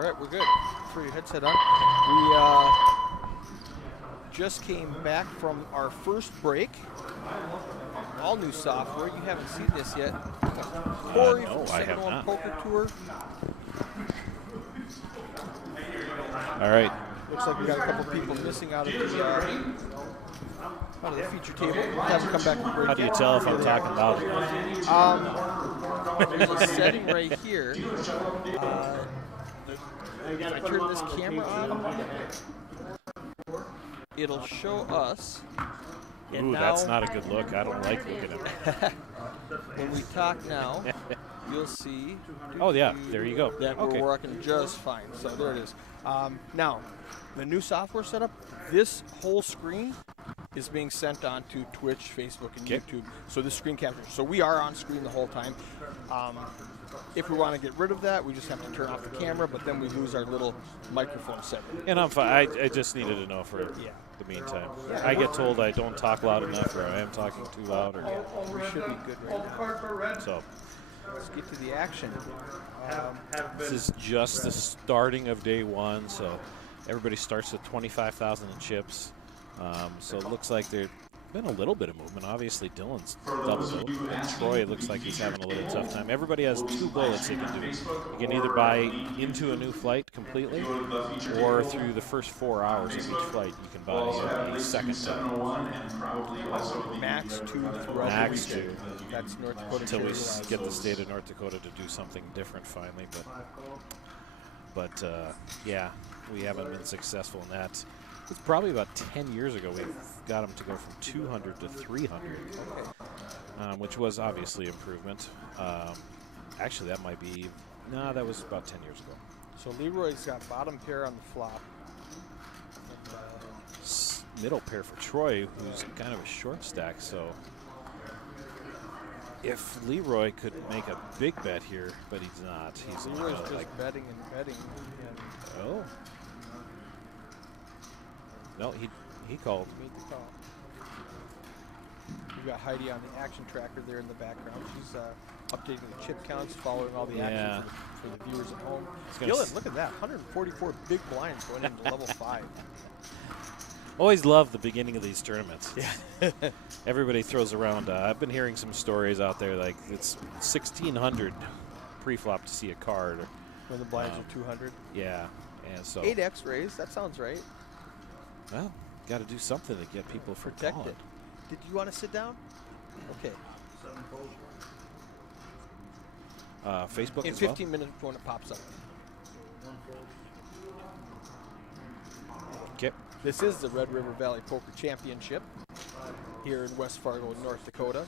All right, we're good. Throw your headset on. We just came back from our first break. All new software. You haven't seen this yet. Corey No, from I have Seminole not. Poker Tour. All right. Looks like we got a couple people missing out of the feature table. We'll have them come back and break. How do you tell if I'm talking loud? There's a setting right here. If I turn this camera on, it'll show us. And Ooh, now, that's not a good look. I don't like looking at it. when we talk now, you'll see. Oh, yeah. There you go. That Okay. we're working just fine. So there it is. Now, the new software setup, this whole screen is being sent on to Twitch, Facebook, and YouTube. So this screen captures. So we are on screen the whole time. If we want to get rid of that, we just have to turn off the camera, but then we lose our little microphone setting. And I'm fine. I just needed to know for the meantime. I get told I don't talk loud enough, or I am talking too loud. Or We should be good right now. So Let's get to the action. this is just the starting of day one. So everybody starts with 25,000 in chips. So it looks like there's been a little bit of movement. Obviously, Dylan's doubled. And Troy looks like he's having a little tough time. Everybody has 2 bullets they can do. You can either buy into a new flight completely, or through the first 4 hours of each flight, you can buy a second time. Max 2 throughout Max the weekend. 2. That's North Dakota. Until we get the state of North Dakota to do something different finally. But yeah, we haven't been successful in that. It's probably about 10 years ago we got them to go from 200 to 300, which was obviously improvement. Actually, that might be, no, that was about 10 years ago. So Leroy's got bottom pair on the flop. Middle pair for Troy, who's kind of a short stack. So if Leroy could make a big bet here, but he's not. He's Leroy's just like betting and betting. And oh. No, he called. made the call. We've got Heidi on the action tracker there in the background. She's updating the chip counts, following all the action for the viewers at home. Dylan, look at that. 144 big blinds going into level 5. Always love the beginning of these tournaments. Yeah. Everybody throws around. I've been hearing some stories out there like it's 1,600 pre-flop to see a card. When the blinds are 200. Yeah. And so 8 X-rays. That sounds right. Well, got to do something to get people for Protected. Did you want to sit down? Okay. Facebook In as 15 minutes when it pops up. Okay. This is the Red River Valley Poker Championship here in West Fargo, North Dakota.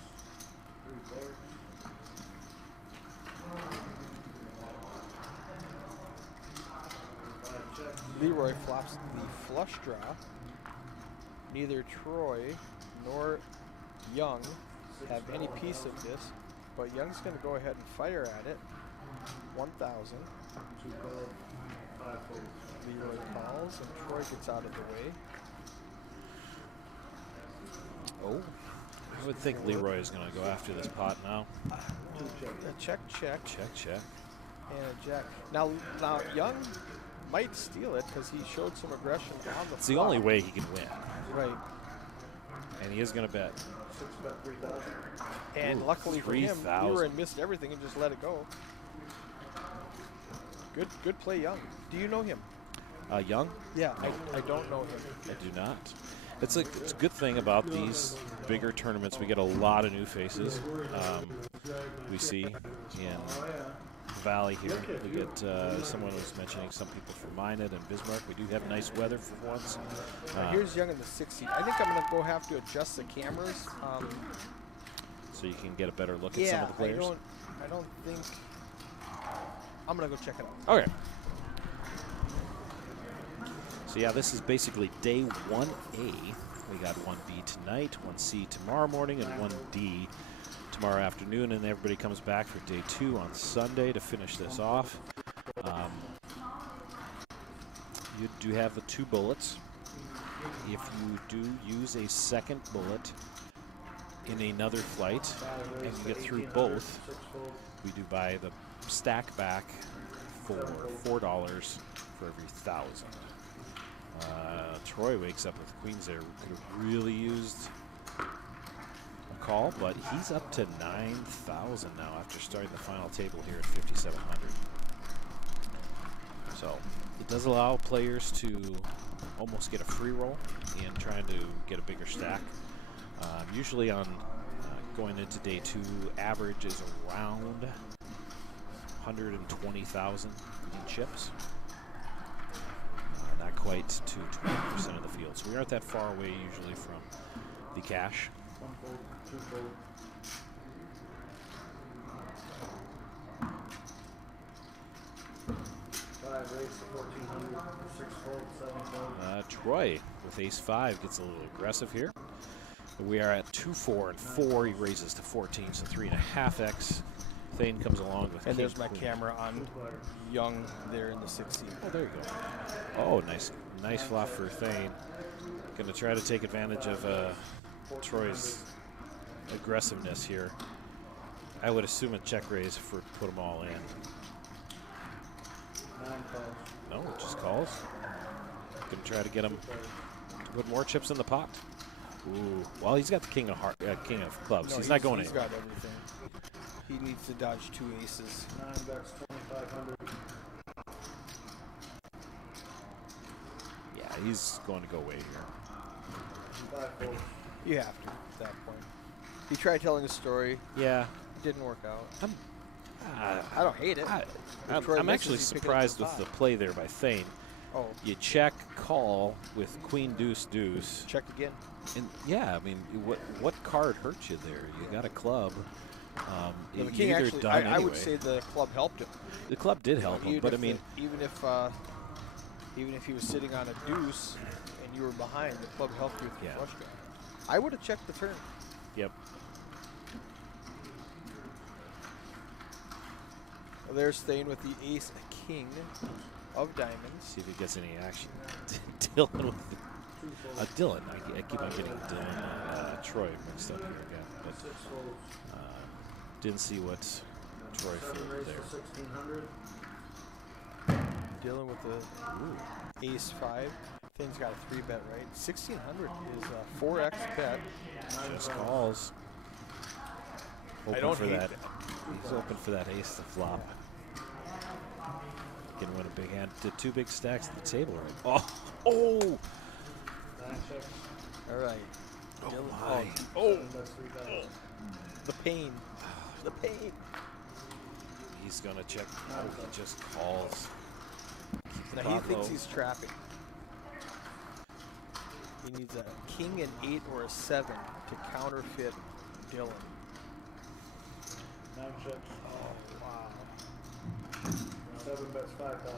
Leroy flops the flush draw. Neither Troy nor Young have any piece of this, but Young's going to go ahead and fire at it. 1,000. Leroy calls and Troy gets out of the way. Oh. I would think Leroy is going to go after this pot now. Check, check. Check, check. And a jack. Now Young might steal it because he showed some aggression on the It's the only way he can win. Right. And he is going to bet. And Ooh, luckily for him, 3,000. Leroy missed everything and just let it go. Good play, Young. Do you know him? Young? Yeah, I don't know him. I do not. It's a good thing about these bigger tournaments. We get a lot of new faces. We see in Valley here. We get someone was mentioning some people from Minot and Bismarck. We do have nice weather for once. Here's Young in the 6th seat. I think I'm going to have to adjust the cameras. So you can get a better look at some of the players. I don't think. I'm going to go check it out. Okay. So yeah, this is basically day 1A. We got 1B tonight, 1C tomorrow morning, and 1D tomorrow afternoon, and everybody comes back for day 2 on Sunday to finish this off. You do have the 2 bullets. If you do use a second bullet in another flight and you get through both, we do buy the stack back for $4 for every 1,000. Troy wakes up with queens there. Could have really used a call, but he's up to 9,000 now after starting the final table here at 5,700. So it does allow players to almost get a free roll in trying to get a bigger stack. Usually on going into day 2, average is around 120,000 in chips. Not quite to 20% of the field. So we aren't that far away usually from the cash. Troy with ace-5 gets a little aggressive here. We are at 2, 4, and 4. He raises to 14, so 3.5x. Thane comes along with. And there's my camera on Young there in the 16. Oh, there you go. Oh, nice flop for Thane. Going to try to take advantage of Troy's aggressiveness here. I would assume a check raise for put them all in. No, it just calls. Going to try to get him to put more chips in the pot. Ooh, well, he's got the king of clubs. No, he's not going anywhere. He's got everything. He needs to dodge 2 aces. 9 bets, 2,500. Yeah, he's going to go away here. 5 folds. You have to at that point. He tried telling a story. Yeah. It didn't work out. I don't hate it. I'm actually surprised with the play there by Thane. Oh. You check, call with queen, deuce, deuce. Check again. And yeah, I mean, what card hurt you there? You got a club. The king actually, I would say the club helped him. The club did help him, but I mean, even if he was sitting on a deuce and you were behind, the club helped you with the flush draw. I would have checked the turn. Yep. Well, there's Thane with the ace king of diamonds. See if he gets any action. Dylan with Dylan. I keep on getting Dylan and Troy mixed up here again, but didn't see what Troy fielded there. 1,600. Dylan with the ace 5. Thane's got a 3-bet, right? 1,600 is a 4x bet. Just calls. Open I don't for hate that. that. He's open for that ace to flop. Can win a big hand. Did 2 big stacks at the table, right? Oh! 9 checks. All right. Oh, Dylan, my. 7 bets, 3,000. the pain. The pain. He's going to check. Oh, he just calls. Now he thinks he's trapping. He needs a king, an 8, or a 7 to counterfeit Dylan. 9 checks. Oh, wow. 7 bets, 5,000.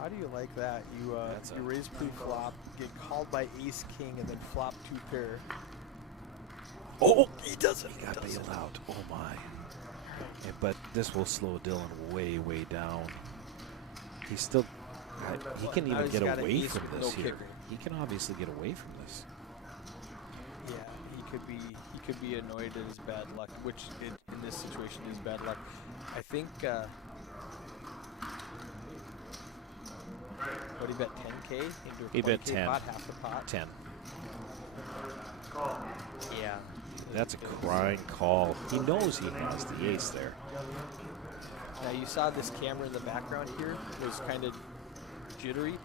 How do you like that? You you raise pre-flop, get called by ace king, and then flop 2 pair. Oh, he doesn't. He got bailed out. Oh, my. Yeah, but this will slow Dylan way, way down. He's still... he can even get away from this here. He can obviously get away from this. Yeah, he could be annoyed at his bad luck, which in this situation is bad luck. I think what he bet 10K into a He bet 20K 10. pot, half the pot. 10. Yeah. That's a crying call. He knows he has the ace there. Now you saw this camera in the background here was kind of jittery.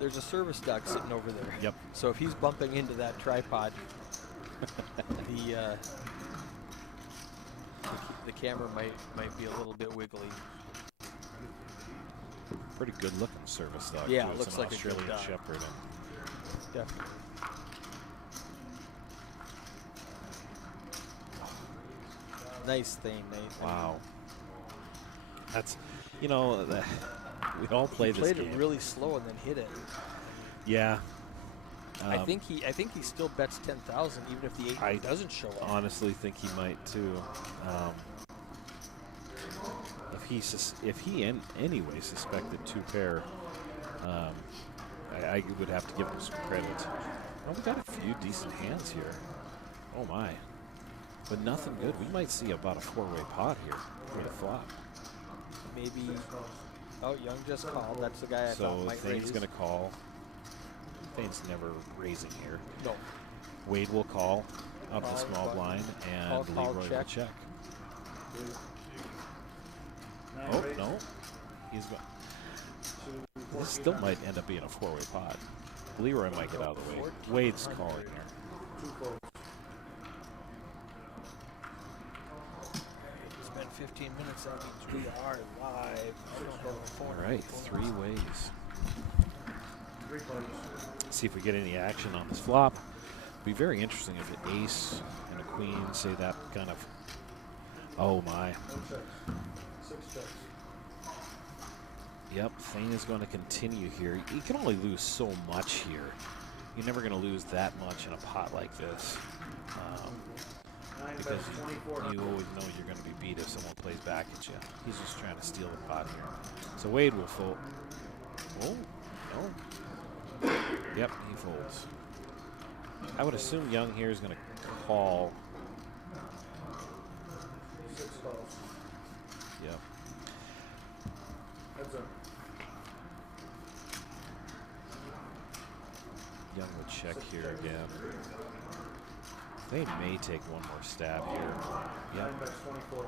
There's a service dog sitting over there. Yep. So if he's bumping into that tripod, the camera might be a little bit wiggly. Pretty good looking service dog. Yeah, too. it It's looks an like a good Australian dog. Shepherd. Definitely. Nice thing, Nathan. Wow. That's, you know, we all play this Played game. it really slow and then hit it. Yeah. I think he still bets 10,000 even if the 8 doesn't show up. Honestly think he might too. If he in any way suspected 2 pair, I would have to give him some credit. Well, we got a few decent hands here. Oh my. But nothing good. We might see about a 4-way pot here for the flop. Maybe Oh, Young just called. That's the guy I So thought might Thane's raise. going to call. Thane's never raising here. No. Wade will call out of the Call, small but- blind, and call, Leroy will check. check. Nine Oh, raised, no. He's going. two, This still 14, might end up being a four-way pot. Leroy might get out of the way. Wade's calling here. two folds. It's been 15 minutes. That means we are live. I don't have a phone. All right, 3 ways. 3 folds. See if we get any action on this flop. Be very interesting if an ace and a queen say that kind of. Oh my. No checks. 6 checks. Yep, Thane is going to continue here. You can only lose so much here. You're never going to lose that much in a pot like this. 9 Because bets, 24. you always know you're going to be beat if someone plays back at you. He's just trying to steal the pot here. So Wade will fold. Oh, no. Yep, he folds. I would assume Young here is going to call. 6 calls. Yep. Heads up. Young would check here again. They may take one more stab here. 9 Yep. bets, 24.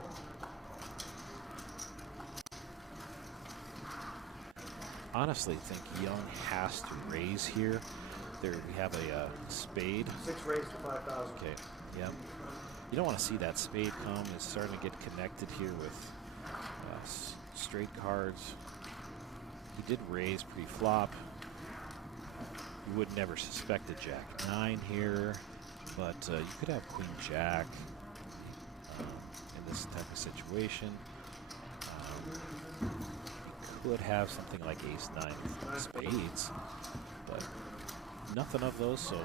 Honestly, think Young has to raise here. There we have a spade. 6 raised to 5,000. Okay. Yep. You don't want to see that spade come. It's starting to get connected here with straight cards. He did raise pre-flop. You would never suspect a jack 9 here, but you could have queen jack in this type of situation. You could have something like ace 9 with spades, but nothing of those. So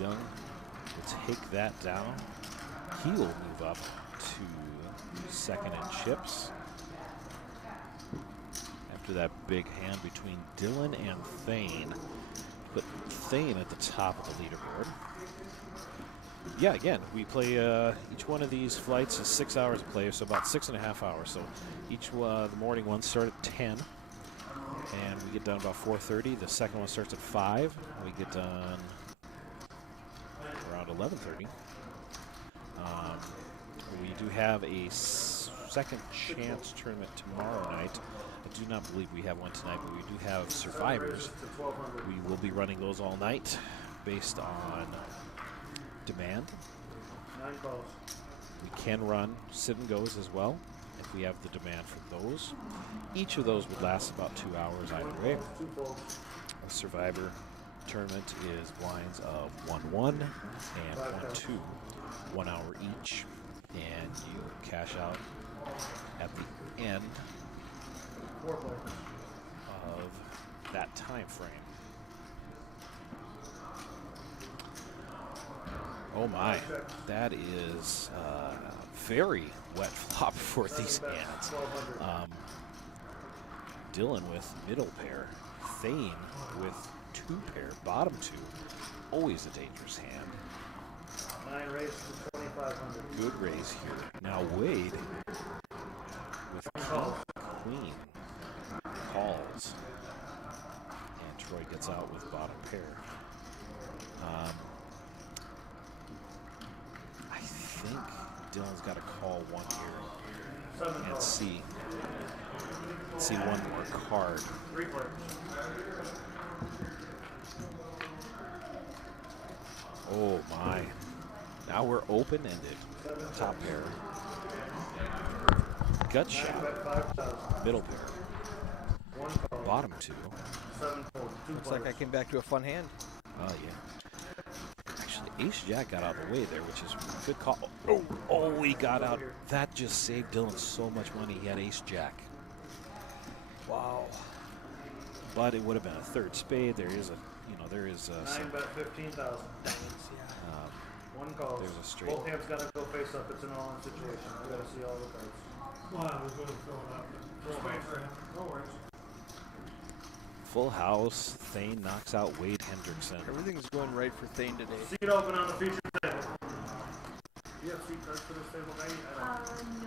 Young will take that down. He will move up to second in chips. After that big hand between Dylan and Thane. Put Thane at the top of the leaderboard. Yeah, again, we play each one of these flights is 6 hours of play, so about 6.5 hours. So each the morning ones start at 10, and we get done about 4:30. The second one starts at 5. We get done around 11:30. We do have a second chance tournament tomorrow night. I do not believe we have one tonight, but we do have Survivors. To 1,200. We will be running those all night based on demand. 9 calls. We can run sit and goes as well if we have the demand for those. Each of those would last about 2 hours either way. 2 folds. A Survivor tournament is blinds of 1-1 and 1-2, 1 hour each, and you cash out at the end 4 players. of that time frame. Oh my, that is very wet flop for these hands. 1,200. Dylan with middle pair, Thane with 2 pair, bottom 2, always a dangerous hand. 9 raised to 2,500. Good raise here. Now Wade with king, queen, calls, and Troy gets out with bottom pair. I think Dylan's got to call one here 7 and calls. see one more card. 3 players. Oh my! Now we're open-ended. 7 Top checks. pair, gut 9 shot, bet 5,000. middle pair, 1 call. bottom 2. 7 folds. 2 Looks like I players. came back to a fun hand. Oh yeah. Actually, Ace Jack got out of the way there, which is a good call. Oh, he got out. That just saved Dylan so much money. He had Ace Jack, Wow. but it would have been a third spade. There is a, there is 9 some. bet 15,000. 1 call. There's a straight. Both hands gotta go face up. It's an all-in situation. I gotta see all the cards. Well, I was going to throw it up. Just wait for him. No worries. Full house. Thane knocks out Wade Hendrickson. Everything's going right for Thane today. Seat open on the feature table. Do you have seat cards for this table, Maggie? I don't.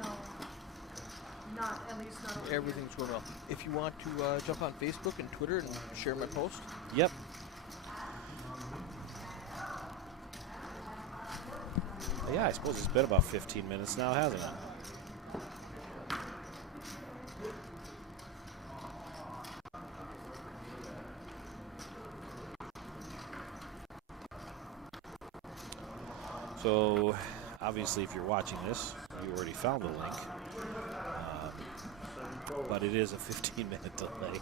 No. Not, at least not over Everything's going well. If you want to jump on Facebook and Twitter and share my post, Yep. Yeah, I suppose it's been about 15 minutes now, hasn't it? So, obviously, if you're watching this, you already found the link. But it is a 15-minute delay.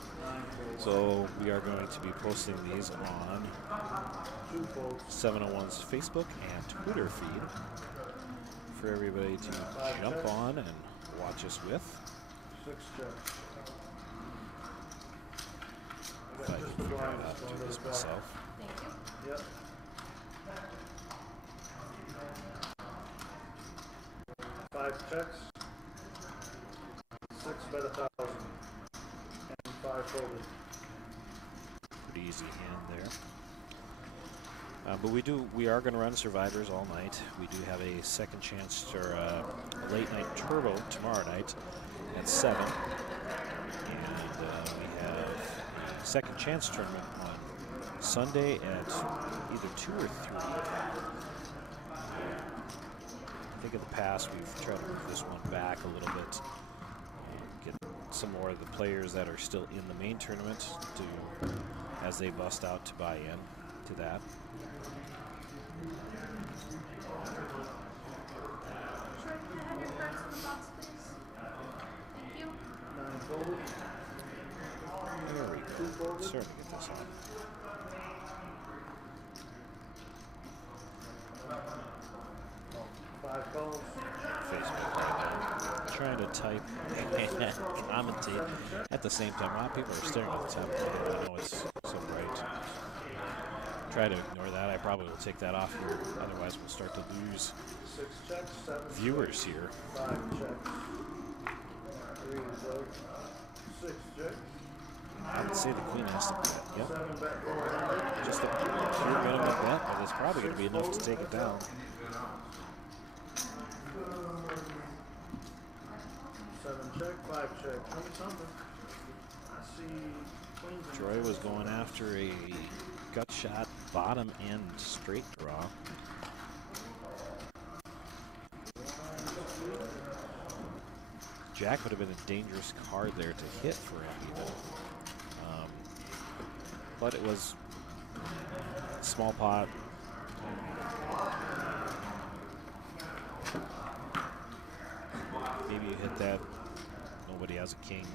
So, we are going to be posting these on 701's Facebook and Twitter feed for everybody to jump on and watch us with. 6 checks. If I can figure out how to do this myself. Thank you. Yep. 5 checks. 6 bet 1,000. And 5 folded. Pretty easy hand there. But we are going to run survivors all night. We do have a second chance or a late night turbo tomorrow night at 7. And we have a second chance tournament on Sunday at either 2 or 3. I think in the past we've tried to move this one back a little bit. Get some more of the players that are still in the main tournament to, as they bust out, to buy in to that. Sure, can I have your cards in the box, please? Thank you. 9 folded. There we 2 go. folded. Starting to get this on. 5 calls. Facebook right now. Trying to type and commentate at the same time. A lot of people are staring at the top of my head. I know it's so bright. Try to ignore that. I probably will take that off here. Otherwise, we'll start to lose 6 checks. 7 viewers here. 5 checks. 3 so 6 checks. I would say the queen has to bet. Yep. 7 bet 400. Just a pure minimum bet, but it's probably going to be enough to take it down. 7 check, 5 check. Tell me something. I see queens. and- Troy was going after a gut shot bottom end straight draw. Jack would have been a dangerous card there to hit for him even. But it was small pot. Maybe you hit that. Nobody has a king.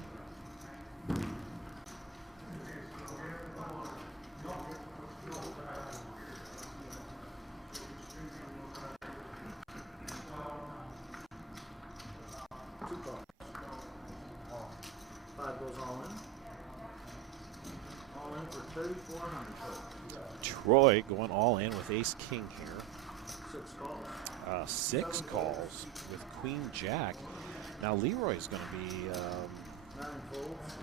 Troy going all in with ace king here. 6 calls. 6 calls with queen jack. Now Leroy's going to be 9 folds.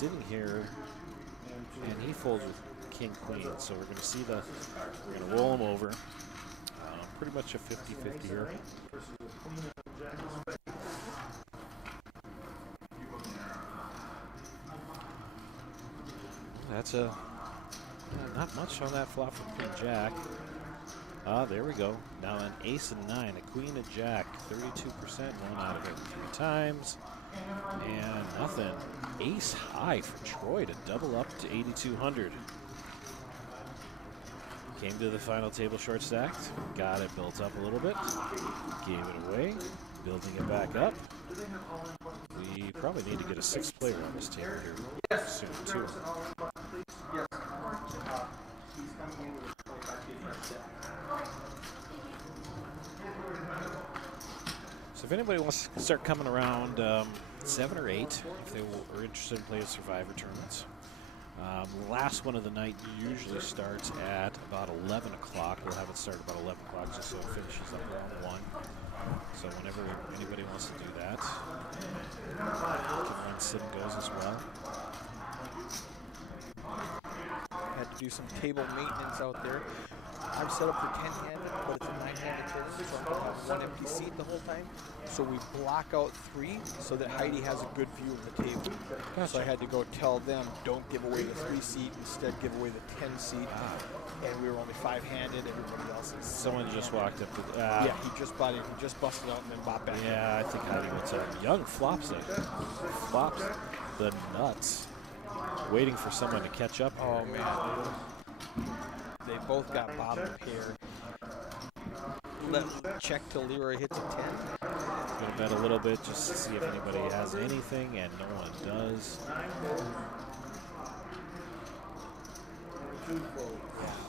sitting here, and he folds with king queen. So we're going to see we're going to roll him over. Pretty much a 50-50 here. Versus the queen and jack of spades. That's not much on that flop from queen jack. There we go. Now an ace and 9, a queen and jack, 32%, one out of it 3 times, and nothing. Ace high for Troy to double up to 8,200. Came to the final table short stacked, got it built up a little bit, gave it away, building it back up. We probably need to get a 6th player on this table here soon too. So if anybody wants to start coming around 7 or 8, if they are interested in playing Survivor tournaments, the last one of the night usually starts at about 11 o'clock. We'll have it start about 11 o'clock just so it finishes up around 1. So whenever anybody wants to do that, can run sit and goes as well. had to do some table maintenance out there. I'm set up for 10-handed, but it's a 9-handed tournament, so I'm going to have one empty seat the whole time. So we block out 3 so that Heidi has a good view of the table. So I had to go tell them, don't give away the 3 seat, instead give away the 10 seat. And we were only 5-handed, everybody else is Someone just walked up to yeah, he just bought it, he just busted out and then bought back. yeah, I think Heidi what's up. Young flops it. Flops the nuts. Waiting for someone to catch up. Oh man, they both got bottom pair. Check till Leroy hits a 10. Gonna bet a little bit just to see if anybody has anything, and no one does.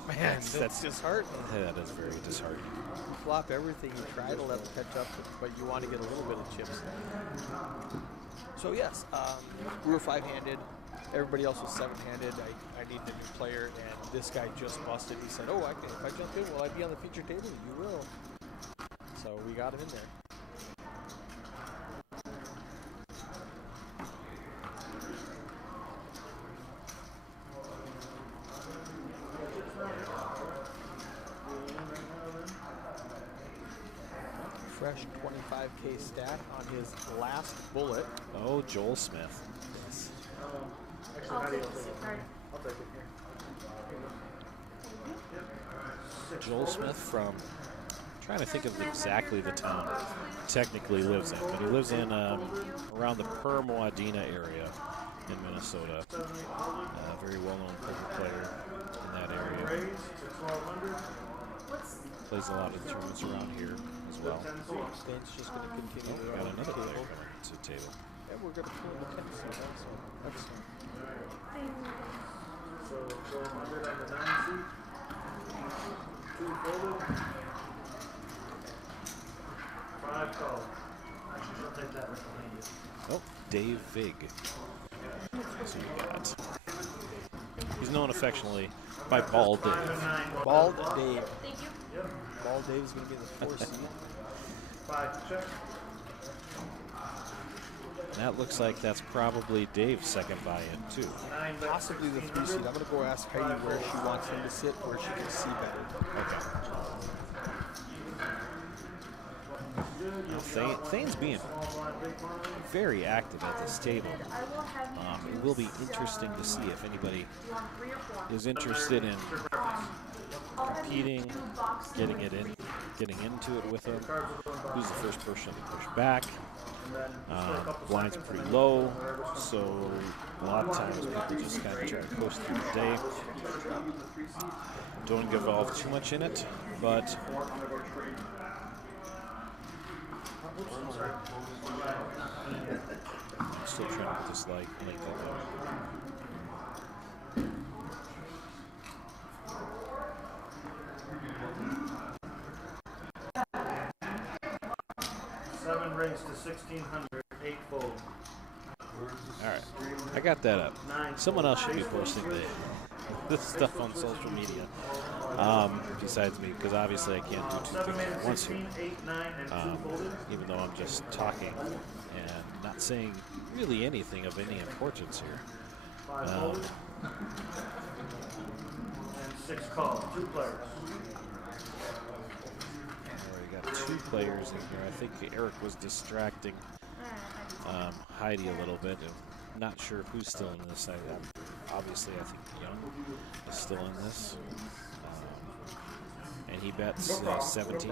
Man, that's disheartening. That is very disheartening. You flop everything, you try to let them catch up, but you want to get a little bit of chips. So yes, we were 5-handed. Everybody else was 7-handed. I needed a new player, and this guy just busted. He said, "Oh, if I jump in, will I be on the feature table?" You will. So we got him in there. Fresh 25K stat on his last bullet. Oh, Joel Smith. I'll take the SIM card. I'll take it here. Joel Smith from, trying to think of exactly the town technically lives in, but he lives in around the Perm-Wadena area in Minnesota. Very well-known poker player in that area. Raise to 1200. What's Plays a lot of tournaments around here as well. Ben's just going to continue to Got run another the player table. coming to the table. And we're going to pull the 10 seat also. Excellent. So 1200 on the 9 seat. 2 folded. 5 called. Actually, I'll take that right behind you. Oh, Dave Vig. That's who we got. He's known affectionately by Bald Dave. 5 and 9. Bald Dave. Thank you. Yep. Bald Dave's going to be the 4 seat. 5 check. And that looks like that's probably Dave's second buy-in too. 9 bet Possibly the 3 seat. I'm going to go ask Heidi where she wants him to sit, where she can see better. Okay. Thane's being very active at this table. I will have you It will be interesting to see if anybody is interested in competing, getting into it with him. Who's the first person to push back? Blind's pretty low, so a lot of times people just kind of try to coast through the day. Don't get involved too much in it, but I'm still trying to put this link on. 7 rings to 1600. 8 fold. All right, I got that up. 9 Someone else should be posting this stuff on social media besides me, because obviously I can't do 2 7 things man at once here. 16, 8, 9, and 2 folded. Even though I'm just talking and not saying really anything of any importance here. 5 folded. And 6 called. 2 players. Already got 2 players in here. I think Eric was distracting Heidi a little bit. I'm not sure who's still in this. Obviously, I think Young is still in this. And he bets 17.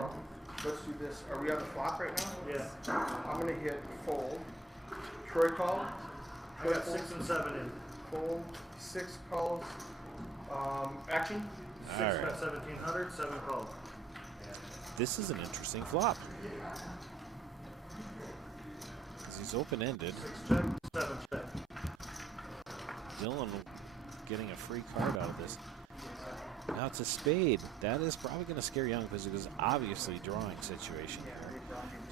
Let's do this. Are we on the flop right now? Yeah. I'm going to hit fold. Troy call. I got 6 and 7 in. Fold. 6 calls. Action. 6 All right. bet 1700. 7 called. This is an interesting flop. He's open-ended. 6 check. 7 check. Dylan getting a free card out of this. Now it's a spade. That is probably going to scare Young because it was obviously a drawing situation.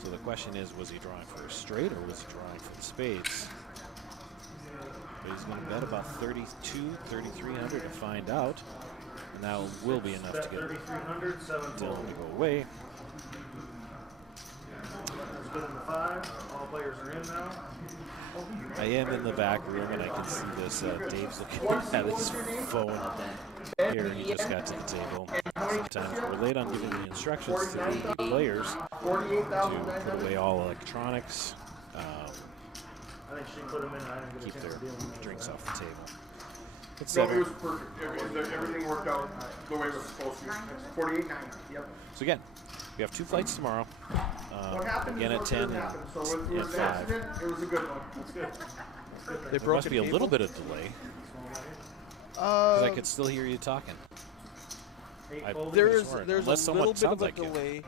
So the question is, was he drawing for a straight or was he drawing for the spades? But he's going to bet about 3,300 to find out. And that will be enough to Bet get 3300. 7 Dylan fold. to go away. Let's go to the 5. All players are in now. I am in the back room, and I can see this. Dave's looking at his phone here. He just got to the table. Sometimes we're late on giving the instructions to the players to put away all electronics, I think she put them in. I didn't get keep a chance their to deal with them. drinks off the table. It's No, it was perfect. Everything worked out the way it was supposed to. 48.9. Yep. So again, we have 2 flights tomorrow. What happened Again is at what 10 didn't and happen. So if it was at an 5. accident, it was a good one. That's good. That's good. They There broke must be a table. little bit of delay, because I Uh, could still hear you talking. I- there's Sure, there's unless a someone little bit of sounds a like you. delay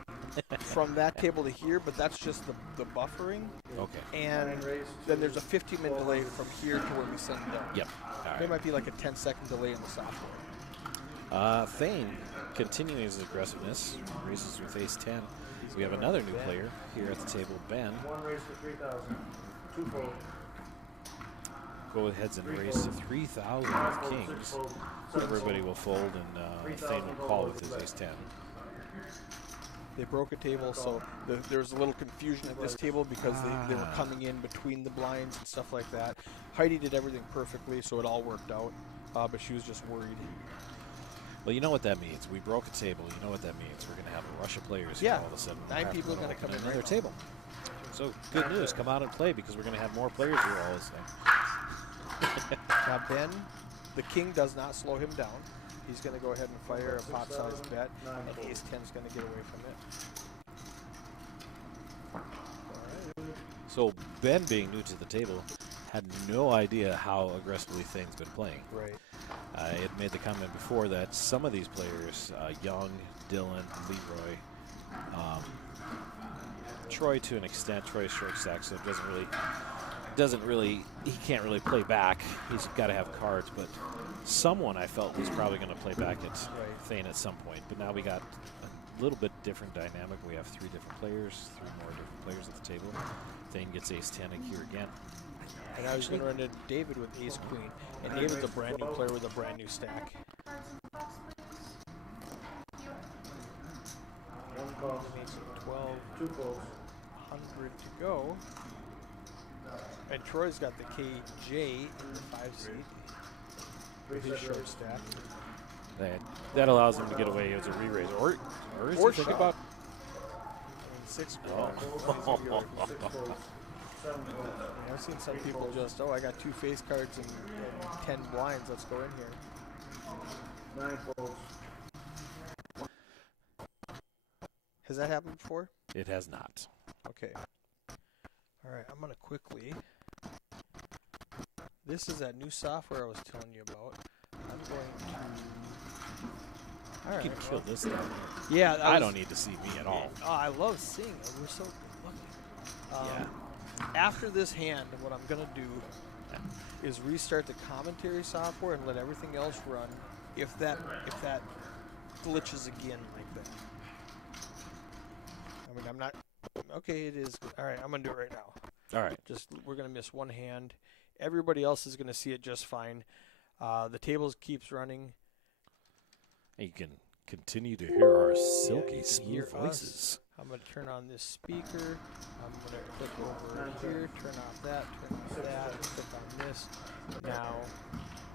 from that table to here, but that's just the buffering. Okay. And then there's a 15-minute delay from here to where we send it down. Yep. All There right. might be like a 10-second delay in the software. Thane continuing his aggressiveness, raises with ace 10. We have another new player here at the table, Ben. One raise for 3,000. Two fold. Go ahead and raise to 3,000 Five with fold, six kings. fold, seven Everybody fold. will fold, and Thane will call with his ace 10. They broke a table, so there was a little confusion at this table because they were coming in between the blinds and stuff like that. Heidi did everything perfectly, so it all worked out, but she was just worried. Well, you know what that means. We broke a table. You know what that means. We're going to have a rush of players Yeah. here all of a sudden. 9 We're people are gonna gonna come open in another right table. So good news. Come out and play, because we're going to have more players here all this time. Now Ben, the king does not slow him down. He's going to go ahead and fire a pot-sized bet, and ace 10 is going to get away from it. So Ben, being new to the table, had no idea how aggressively Thane's been playing. Right. I had made the comment before that some of these players, Young, Dylan, Leroy, Troy to an extent, Troy's short stack, so it doesn't really, he can't really play back. He's got to have cards, but someone I felt was probably going to play back at Thane at some point. But now we got a little bit different dynamic. We have 3 different players, 3 more different players at the table. Thane gets ace 10 here again. And I was going to run into David with ace queen, and David's a brand new player with a brand new stack. Cards in the box, please. One call. Makes it 12. Two folds. 100 to go. And Troy's got the KJ in the 5 seat. Three His set short raise. stack. That allows him to get away as a re-raise. Or is Or he thinking shove. about... And 6 Oh. Six folds. Seven folds. I've seen some people just, I got 2 face cards and 10 blinds. Let's go in here. 9 folds. Has that happened before? It has not. Okay. All right, I'm going to quickly. This is that new software I was telling you about. I'm going to. All right. You can kill this thing. Yeah, I don't need to see me at all. Oh, I love seeing it. We're so good looking. Yeah. After this hand, what I'm going to do is restart the commentary software and let everything else run. If that glitches again like that. I mean, I'm not. Okay, it is. All right, I'm going to do it right now. All right. Just we're going to miss one hand. Everybody else is going to see it just fine. The tables keeps running. You can continue to hear our silky, you can smooth hear us. voices. I'm going to turn on this speaker. I'm going to click over here, turn off that, turn off that, click on this. Now,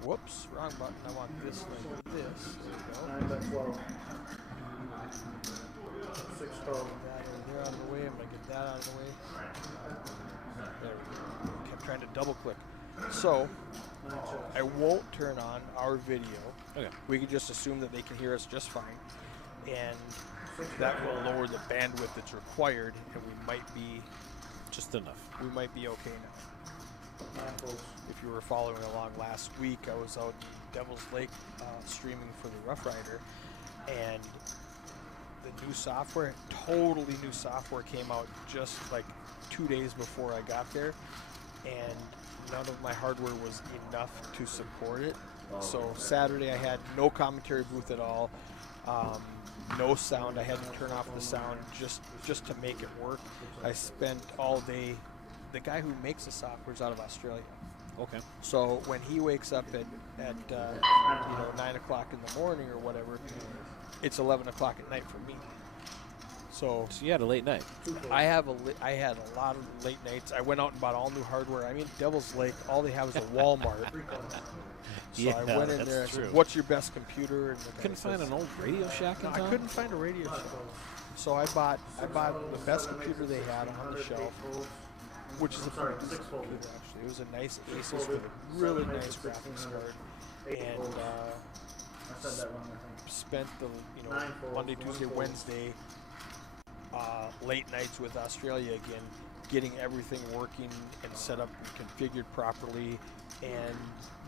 whoops, wrong button. I want this like this. There we go. 9 bet 12. 6 total. That over there out of the way. I'm going to get that out of the way. There we go. Kept trying to double click. So, 9 check. I won't turn on our video. Okay. We can just assume that they can hear us just fine. And that will lower the bandwidth that's required, and we might be okay now. 9 folds. If you were following along last week, I was out in Devil's Lake streaming for the Rough Rider, and the new software, totally new software, came out just like 2 days before I got there, and none of my hardware was enough to support it. So Saturday I had no commentary booth at all, no sound. I had to turn off the sound just to make it work. I spent all day. The guy who makes the software is out of Australia. Okay. So when he wakes up at 9 o'clock in the morning or whatever, it's 11 o'clock at night for me. So you had a late night. I had a lot of late nights. I went out and bought all new hardware. I mean, Devil's Lake, all they have is a Walmart. So Yeah, I went in that's there. I true. said, "What's your best computer?" And the guy Couldn't find says, an old Radio Shack in I town? couldn't find a Radio Shack. So I bought the best computer they had on the shelf, which is a pretty decent computer actually. It was a nice Asus with a really nice graphics card, and I said that wrong, I think. spent the Monday, Tuesday, Wednesday late nights with Australia again, getting everything working and set up and configured properly. And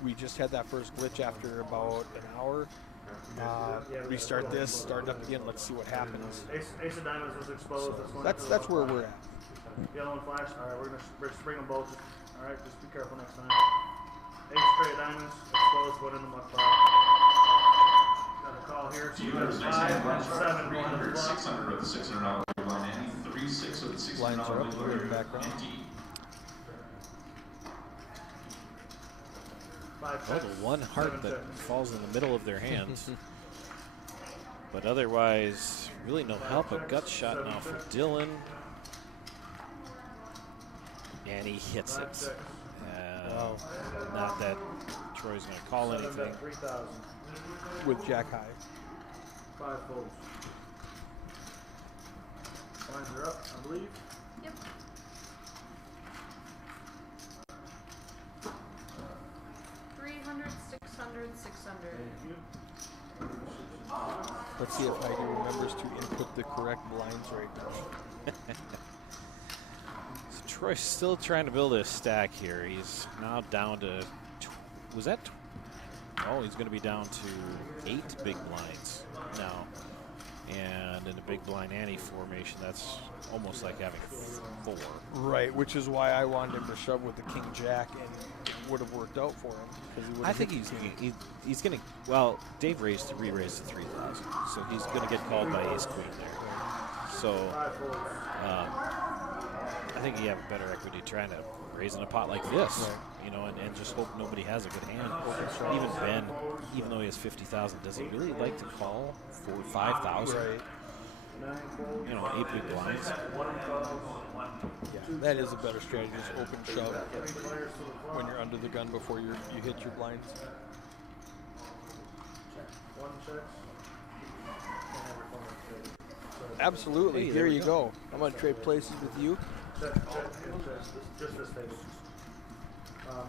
we just had that first glitch after about an hour. Restart this, start up again. Let's see what happens. Ace of Diamonds was exposed. So That's where we're at. Yellow and flash. All right, we're gonna bring them both. All right, just be careful next time. Ace straight diamonds exposed. Going in the muck pile. Got a call here. So you have 5, 300, 600 with the $600 line Annie, 3-6 with the $600 Lines are up, lawyer, in the background. empty. Oh, the one heart that falls in the middle of their hands. But otherwise, really no help. A gut shot now for Dylan. And he hits it. Not that Troy's going to call anything. 3,000. With Jack High. 5 folds. Lines are up, I believe. Yep. $300, $600, $600. Thank you. Let's see if Heidi remembers to input the correct blinds right now. So Troy's still trying to build a stack here. He's now down to, was that? Oh, he's going to be down to 8 big blinds now. And in a big blind ante formation, that's almost like having 4. Right, which is why I wanted him to shove with the King Jack, and it would have worked out for him. Because he would I have think hit the king. he's going to, well, Dave re-raised to 3,000. So he's going to get called by Ace Queen there. So I think you have a better equity trying to raise in a pot like this, Right. you know, and just hope nobody has a good hand. Even Ben, even though he has 50,000, does he really like to call for 5,000? Right. You know, 8 big blinds. Yeah, that is a better strategy. Just open shove when you're under the gun before you hit your blinds. One checks. Absolutely. Hey, Here there we you go. I'm going to trade places with you. Check, check, and check. Just this table.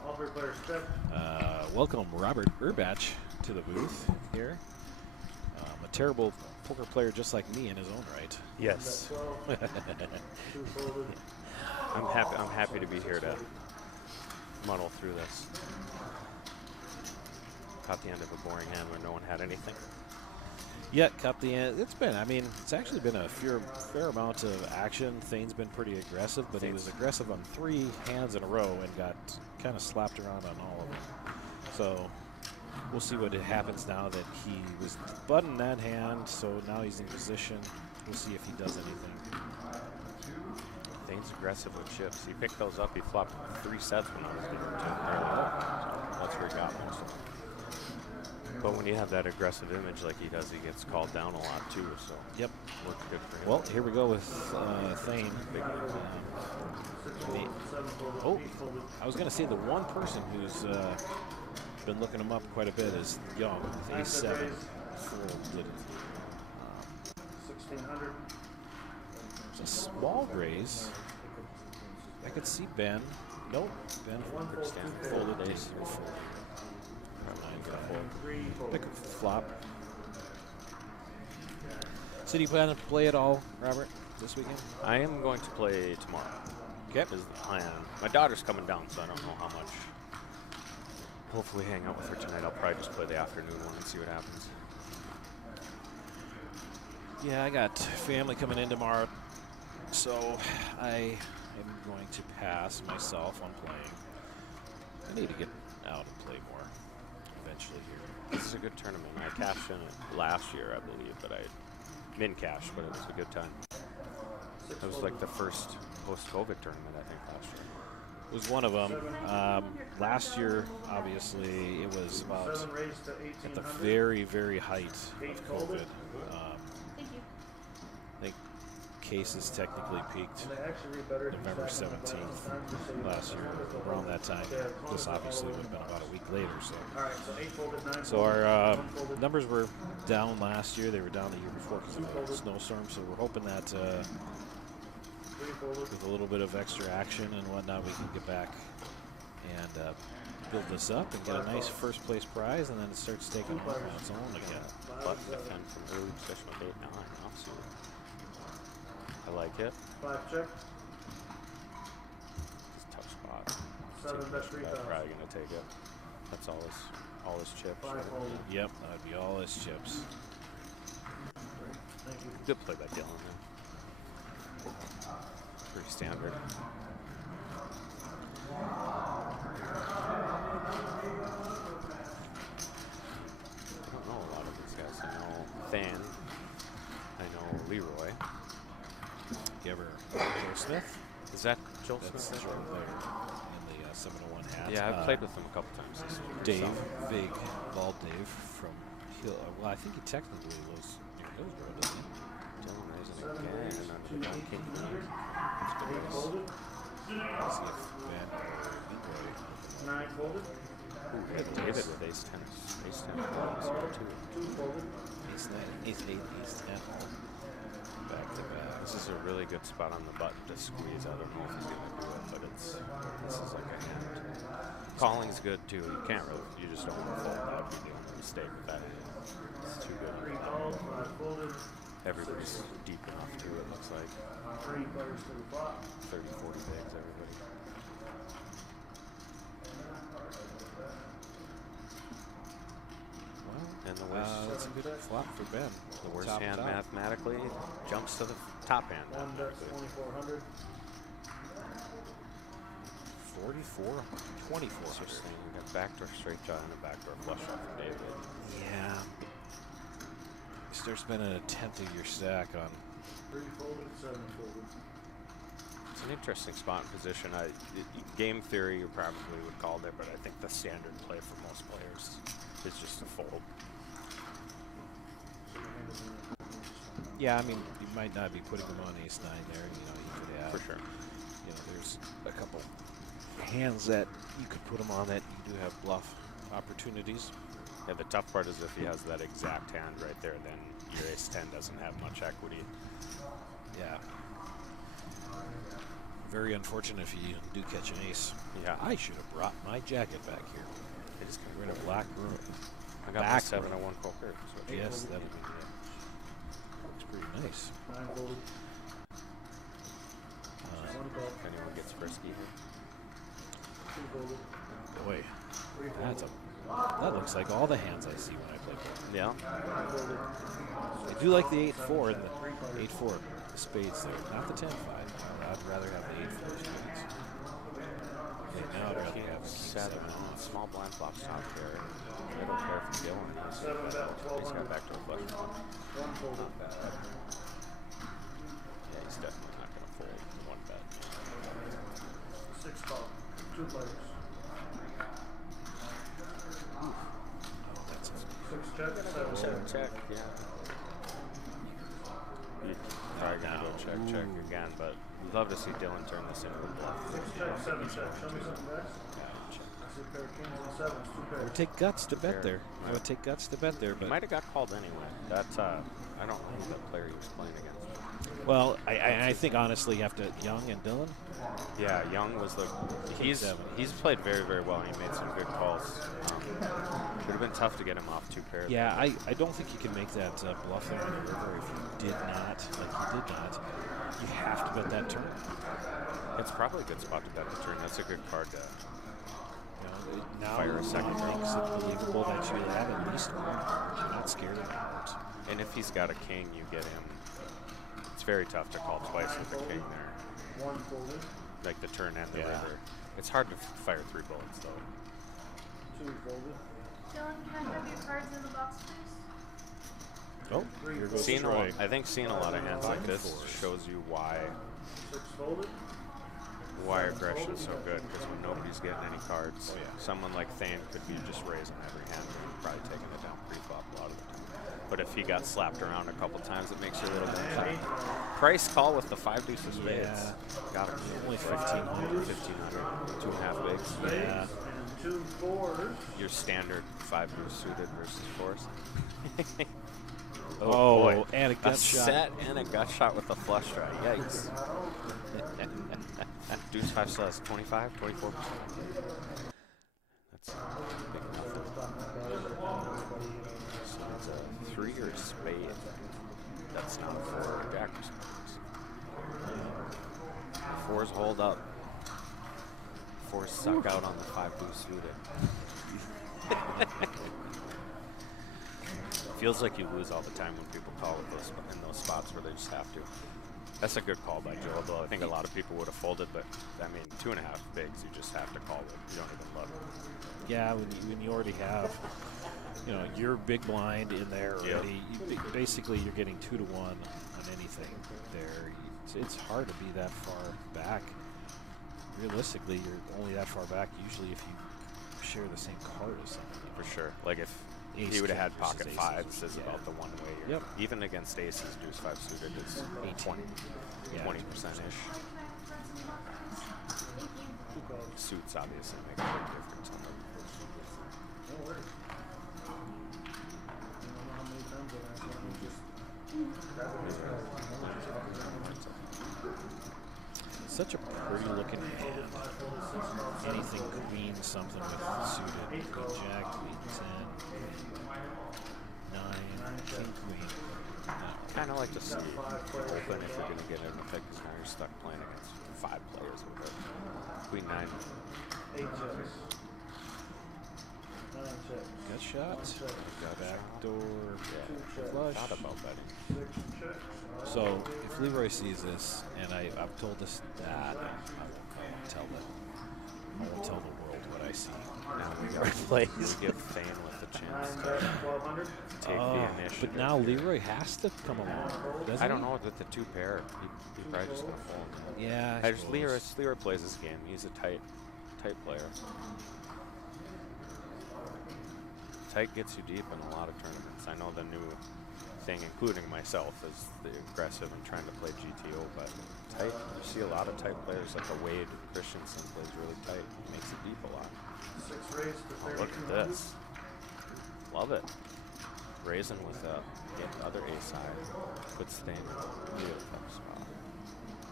All 3 players check. Welcome Robert Urbach to the booth here. A terrible poker player just like me in his own right. Yes, 12. 2 folded. I'm happy to be here to muddle through this. Caught the end of a boring hand when no one had anything. Yeah, cut the end. It's been, I mean, it's actually been a fair amount of action. Thane's been pretty aggressive, but he was aggressive on 3 hands in a row and got kind of slapped around on all of them. So we'll see what happens now that he was button that hand, so now he's in position. We'll see if he does anything. Thane's aggressive with chips. He picked those up. He flopped 3 sets when I was giving him 2 so that's where he got most of them. But when you have that aggressive image like he does, he gets called down a lot too. So Yep. worked good for him. Well, here we go with Thane. Oh, I was going to say the one person who's been looking him up quite a bit is Young with A7. Folded. 1600. It's a small raise. I could see Ben. Nope. Ben folded ace or folded. Nine got hold. 3 folded. Pick a flop. So do you plan to play at all, Robert, this weekend? I am going to play tomorrow. Okay. Is the plan. My daughter's coming down, so I don't know how much. Hopefully hang out with her tonight. I'll probably just play the afternoon one and see what happens. Yeah, I got family coming in tomorrow, so I am going to pass myself on playing. I need to get out and play more eventually here. This is a good tournament. I cashed in it last year, I believe, but I min cash, but it was a good time. It was like the first post-COVID tournament, I think, last year. It was one of them. Last year, obviously, it was about 7 raised to at the 1800. very, very height of COVID. Thank you. I think cases technically peaked And they actually read better if you November stack them 17th sometimes, just so you last year, around that time. This obviously would have been about a week later. So, All right, so 8 folded, 9 so folded, our 1 folded, numbers were down last year. They were down the year before because of the snowstorm. So we're hoping that 3 folded, with a little bit of extra action and whatnot, we can get back and build this up and get a nice first place prize, and then it starts taking off on its own again. Button defend from early position with 8-9. Awesome. I like it. 5 check, It's a tough spot. 7 bet That's 3,000. probably gonna take it. That's all his chips. 5 folded. Yep, that'd be all his chips. Thank you. Good play by Dylan there. Pretty standard. I don't know a lot of these guys. I know Than. I know Leroy. You ever Joe Smith? Is that Joel That's Smith? Joe there in the 701 hat. Yeah, I've played with him a couple times this year. Dave, So, Vig, Bald Dave from Hill. Well, I think he technically lives near Hillsborough, doesn't he? Dylan raising again under the gun king. 8 folded, Let's see if Ben or Leroy. 9 folded, Ooh, we have David with ace 10. Ace 10 problems here too. 2 folded, Ace 9, Ace 8, Ace 10. Back to back. This is a really good spot on the button to squeeze. I don't know if he's gonna do it, but this is like a hand. Calling's good too. You can't really, you just don't want to fold. That would be the only mistake with that hand. It's too good. 3 called, 5 folded, Everybody's deep enough too. It looks like 3 players to the flop. 30, 40 bigs. Everybody. And the worst, That's a good flop for Ben. the worst Top, hand top. mathematically jumps to the top hand. 1 bets 2,400, 44, 24. Interesting. We got backdoor straight draw and a backdoor flush shot from David. Yeah. You start spending a tenth of your stack on. 3 folded, 7 folded. It's an interesting spot and position. Game theory, you probably would call it, but I think the standard play for most players is just a fold. Yeah, I mean, you might not be putting them on ace 9 there. You know, you could have. For sure. You know, there's a couple hands that you could put them on that you do have bluff opportunities. Yeah, the tough part is if he has that exact hand right there, then your ace 10 doesn't have much equity. Yeah. Very unfortunate if you do catch an ace. Yeah. I should have brought my jacket back here. I just got rid of black room. I got my Back 7 row. and 1 poker. So Yes, that would be good. Looks pretty nice. 9 folded, 1 called, if anyone gets frisky here. 2 folded, Boy, 3 that's folded, that looks like all the hands I see when I play poker. Yeah. 5 folded, I do like the 8-4 and the 8-4 the spades there, not the 10-5. I'd rather have the 8-4 spades. Right now, I'd rather King have the king 7. 7. Small blind flops top here. Middle pair from Dylan. He's 7 bet, got 1,200. back to a flush. 1 folded, Yeah, he's definitely not going to fold 1 bet. 6 called, 2 players. That's 6 check, 7 Check, yeah. You're probably going to go check again, but we'd love to see Dylan turn this into a bluff. 6 check, 7 check. Show me something next. I see a pair of kings and 7s, 2 I pairs. would take guts to bet there. I would take guts to bet there, He but might have got called anyway. That's, I don't know who that player he was playing against. well, I think honestly you have to Young and Dylan. Yeah, Young was the. He's 7. played very, very well. He made some good calls. Would have been tough to get him off 2 pairs. Yeah, I don't think you can make that bluff there on the river if you did not, like you did not. You have to bet that turn. It's probably a good spot to bet the turn. That's a good card to. You know, now Fire a second it makes it believable that you have at least one. You're not scared of it. And if he's got a king, you get him. It's very tough to call twice with a king there. 1 folded, Like the turn and the Yeah. river. It's hard to fire 3 bullets though. 2 folded, Dylan, can I have your cards in the box, please? Oh, here goes Seeing Troy. I think seeing a lot of hands like this Fours. shows you why 6 folded, aggression's so good, because when nobody's getting any cards, someone like Thane could be just raising every hand and probably taking it down pre-flop a lot of the time. But if he got slapped around a couple times, it makes you a little bit shy. Price call with the 5 deuces spades. Yeah. Got him. Only 1,500. 1,500. 2.5 bigs. Yeah. And 2 4s. Your standard 5 deuce suited versus 4s. Oh, boy. and a gut shot. Set and a gut shot with the flush draw. Yikes. Deuce 5 still has 25, 24%. That's big nothing. So it's a 3 or spade. That's not a 4 or jack response. 4s hold up. 4s suck out on the 5 deuce suited. Feels like you lose all the time when people call with those in those spots where they just have to. That's a good call by Joe, though. I think a lot of people would have folded, but I mean, 2.5 bigs, you just have to call with. You don't even love it. Yeah, when you already have, you know, your big blind in there already. Basically, you're getting 2 to 1 on anything there. It's hard to be that far back. Realistically, you're only that far back usually if you share the same card as somebody. For sure. Like if he would have had pocket 5s is about the one way. Yep. Even against aces, deuce 5 suited is 20%-ish. Suits obviously make a big difference on them. Such a pretty looking hand. Anything queen something with suited. Queen jack, queen 10, 9, king queen. Kind of like to see open if you're going to get in the pick, because now you're stuck playing against 5 players with it. Queen 9. 8 chips. 9 chips. Gut shot. Backdoor. Yeah, Flush. thought about betting. 6 chips. So if Leroy sees this, and I've told this dad, I won't tell them. I won't tell the world what I see. Now we got plays. We give Thane with the 9 chance bet, to 1,200. take the initiative. But now Leroy has to come along, doesn't I don't he? know with the 2 pair. He probably just gonna fold. Yeah, I just Leroy plays this game. He's a tight player. Tight gets you deep in a lot of tournaments. I know the new thing, including myself, is the aggressive and trying to play GTO, but tight. You see a lot of tight players, like a Wade Christensen plays really tight. He makes it deep a lot. 6 raised to Oh, look at 3,200. this. Love it. Raising with the other ace high. Puts Thane in a really tough spot.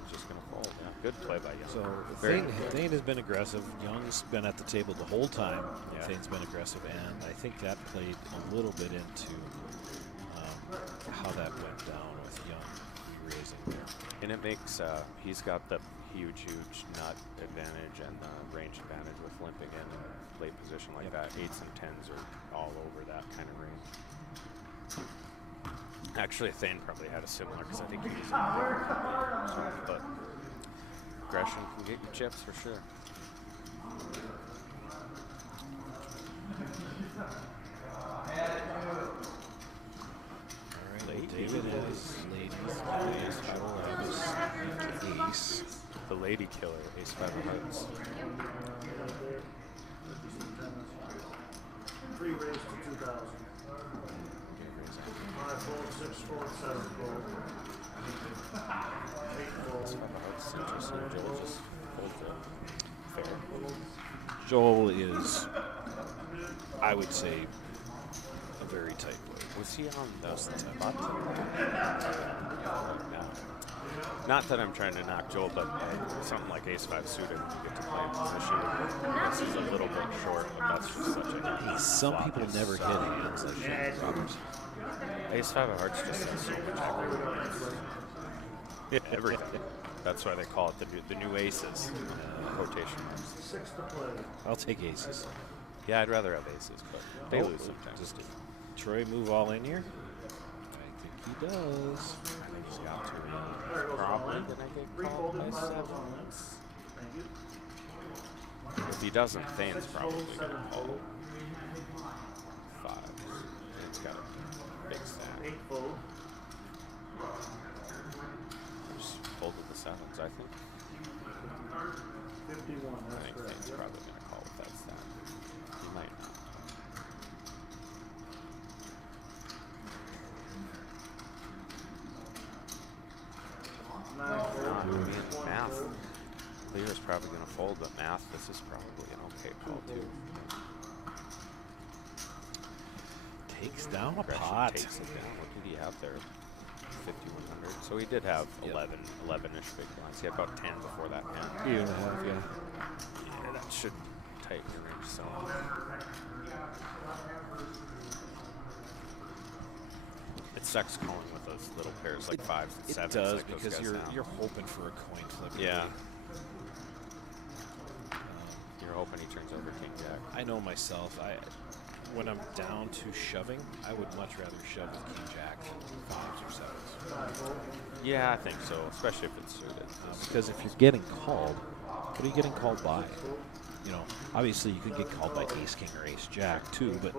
Just going to fold. Yeah, good play by Young. So Very Thane has been aggressive. Young's been at the table the whole time. Yeah. Thane's been aggressive, and I think that played a little bit into how that went down with Young re-raising there. And it makes, he's got the huge nut advantage and range advantage with limping in a late position like that. 8s and 10s are all over that kind of range. Actually, Thane probably had a similar, because I think he was in there. But aggression can get you chips for sure. All right, David has ladies, Joel has ace. The lady killer, ace 5 of hearts. 3 raised to 2,000. 5 fold, 6 fold, 7 fold. 8 Ace 5 fold. of hearts is interesting. Joel just folds it. Fair. Joel is, I would say, a very tight player. Was he on the spot? No. Not that I'm trying to knock Joel, but something like ace 5 suited, you get to play in position. This is a little bit short, but that's just such a Some people never hit hands like that. ace 5 of hearts just has so much everything. That's why they call it the new aces, quotation marks. 6 to play. I'll take aces. Yeah, I'd rather have aces, but they lose sometimes. Just Troy move all in here? I think he does. I think he's got to. There goes Probably one. gonna get 3 called folded, by 5 7. goes on links. Thank you. If he doesn't, Thane's 6 probably fold, going 7 to call fold. 5. It's got a big stack. 8 fold. Just folded the 7s, I think. 51, I that's think correct. Thane's Yep. probably going to call with that stack. He might not. Math. Clear's probably going to fold, but math, this is probably an okay call too. Takes down a Gresham pot. takes it down. What did he have there? 5,100. So he did have 11-ish big blinds. He had about 10 before that hand. Year and a half, yeah. Yeah, that should tighten your range some. It sucks calling with those little pairs like fives and sevens. It does, like those because guys you're have. you're hoping for a coin flip. Yeah. really. You're hoping he turns over king jack. I know myself. When I'm down to shoving, I would much rather shove with king jack, fives or sevens. Yeah, I think so, especially if it's suited. Because if you're getting called, what are you getting called by? You know, obviously you could get called by ace king or ace jack too, but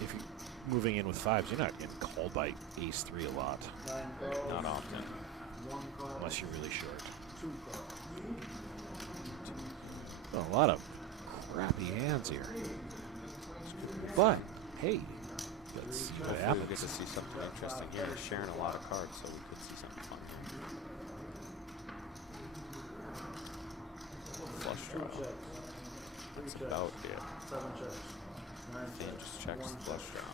if you're moving in with fives, you're not getting called by ace three a lot. Not often. Unless you're really short. Well, a lot of crappy hands here. But, hey, let's see what Hopefully we get happens. to see something interesting here. We're sharing a lot of cards, so we could see something fun here. Flush draw. That's about it. And just checks the flush draw.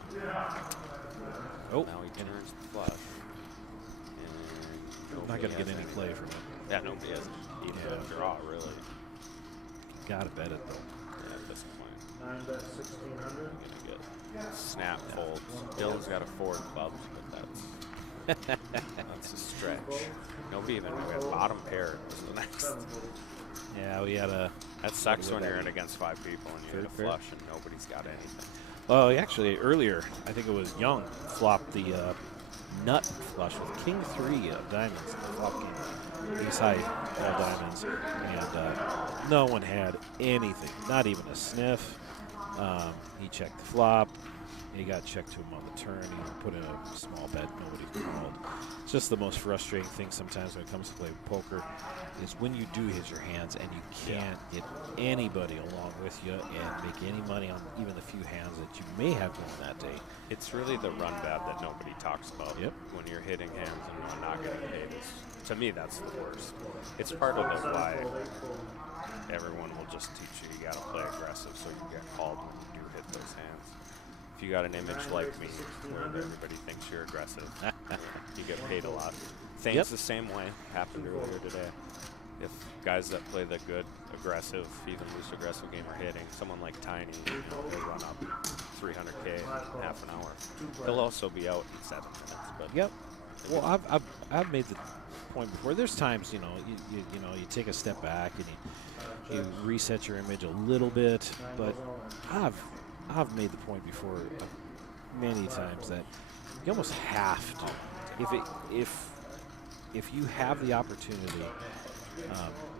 Oh, Now he turns the flush. And not going to nobody get has any anything. play from it. Yeah, nobody has even a draw, really. Gotta bet it, though. Yeah, at this point. 9 bet 1,600. I'm gonna get snap folds. Dylan's got a 4 clubs, but that's a stretch. Nobody even we had bottom pair was the next. Yeah, we had a... That sucks What when would you're that in be? against 5 people and you hit a Third pair? flush and nobody's got anything. Oh, actually, earlier, I think it was Young flopped the nut flush with king 3 of diamonds in the flop game. Ace high all diamonds. And no one had anything, not even a sniff. He checked the flop. He got checked to him on the turn. He put in a small bet. Nobody called. It's just the most frustrating thing sometimes when it comes to play poker is when you do hit your hands and you can't get anybody along with you and make any money on even the few hands that you may have going that day. It's really the run bad that nobody talks about. Yep. When you're hitting hands and not getting paid. To me, that's the worst. It's part of the why everyone will just teach you got to play aggressive so you get called when you do hit those hands. If you got an image like me where everybody thinks you're aggressive, you get paid a lot. Thane's the same way. Happened earlier today. If guys that play the good, aggressive, even loose aggressive game are hitting, someone like Tiny, you know, they'll run up 300K in half an hour. He'll also be out in 7 minutes. But Yep. Well, I've made the point before. There's times, you know, you take a step back and you reset your image a little bit, but I've made the point before many times that you almost have to. If you have the opportunity,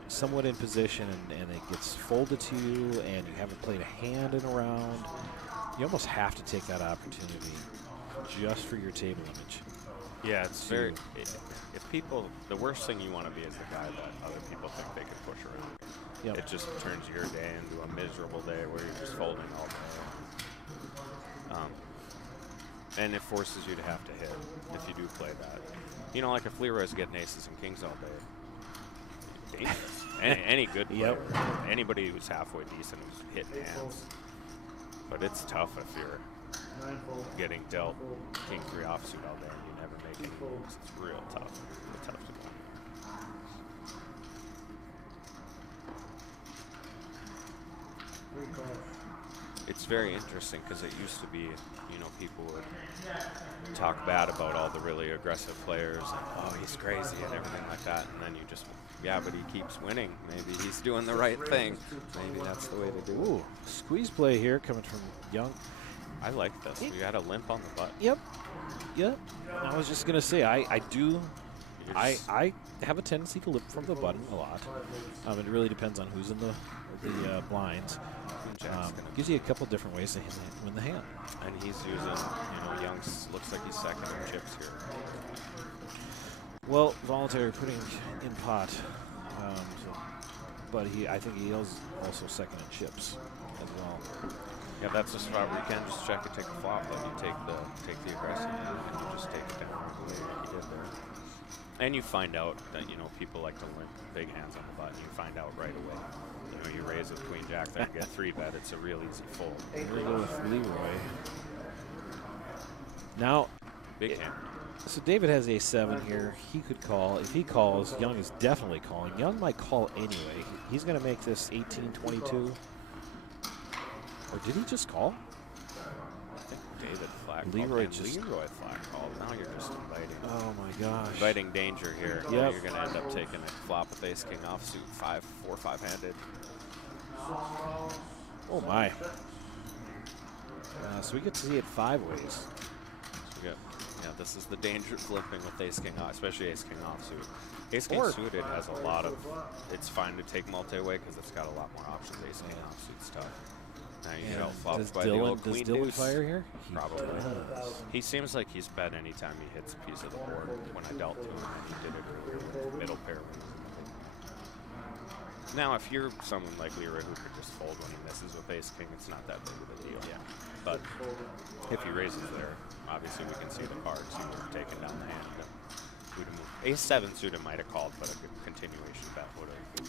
somewhat in position, and it gets folded to you, and you haven't played a hand in a round, you almost have to take that opportunity just for your table image. yeah, it's very. If people, the worst thing you want to be is the guy that other people think they can push around. Yep. It just turns your day into a miserable day where you're just folding all day. And it forces you to have to hit if you do play that. You know, like if Leroy's getting aces and kings all day, dangerous. any good player, anybody who's halfway decent who's hitting hands. But it's tough if you're getting dealt king 3 offsuit all day and you never make any moves. It's real tough. It's tough to play. It's very interesting because it used to be, you know, people would talk bad about all the really aggressive players and, oh, he's crazy and everything like that. And then you just, yeah, but he keeps winning. Maybe he's doing the right thing. Maybe that's the way to do it. Ooh, squeeze play here coming from Young. I like this. You had a limp on the butt. Yep. I was just gonna say I do. You're just- I have a tendency to limp from the button a lot. It really depends on who's in the blinds. Jack's gonna Gives you a couple different ways to win the hand. And he's using, you know, Young's looks like he's second in chips here. Well, voluntary putting in pot, but I think he is also second in chips as well. Yeah, that's a spot where you can just check and take the flop, then you take the aggressive, and you just take it down the way he did there. And you find out that, you know, people like to learn big hands on the button. You find out right away. You know, you raise with queen jack there, get 3-bet. It's a real easy fold. Here we go with Leroy. Now, Big hand. so David has a7 here. He could call. If he calls, Young is definitely calling. Young might call anyway. He's going to make this 18-22. Or did he just call? I think David flag Leroy called. just- Leroy flag called. Now you're just inviting. Oh my gosh. Inviting danger here. Yep. You're going to end up taking a flop with ace king offsuit, 4-5 handed. Oh my. So we get to see it 5 ways. So we got, yeah, this is the danger of flipping with ace king, especially ace king offsuit. Ace king suited has a lot of. It's fine to take multi-way because it's got a lot more options. Ace king offsuit's tough. Now you get And outflopped does by the old Dylan, queen Dylan deuce. fire here? He Probably. does. He seems like he's bet anytime he hits a piece of the board. When I dealt to him, and he did it with middle pair. Now, if you're someone like Leroy who could just fold when he misses with ace king, it's not that big of a deal. Yeah. But if he raises there, obviously we can see the cards. He would have taken down the hand. We'd have moved. Ace-7 suited might have called, but a good continuation bet would have.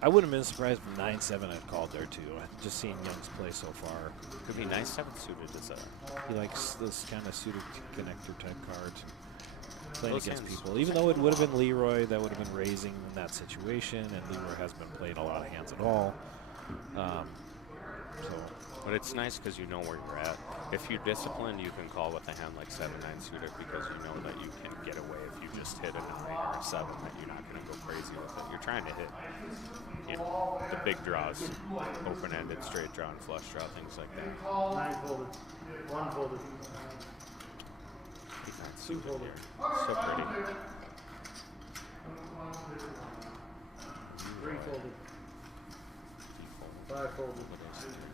I wouldn't have been surprised if 9-7 had called there too. I've just seen Young's play so far. Could be nice 7 suited as a. He likes this kind of suited connector type cards. Playing Those against hands. people. Even though it would have been Leroy, that would have been raising in that situation, and Leroy hasn't been playing a lot of hands at all. But it's nice because you know where you're at. If you're disciplined, you can call with a hand like 7-9 suited because you know that you can get away if you just hit a 9 or a 7, that you're not going to go crazy with it. You're trying to hit, you know, the big draws, open-ended, straight draw, and flush draw, things like that. 9 folded. 1 folded. He's not suited here. So pretty. 3 folded. 5 folded. What else is there?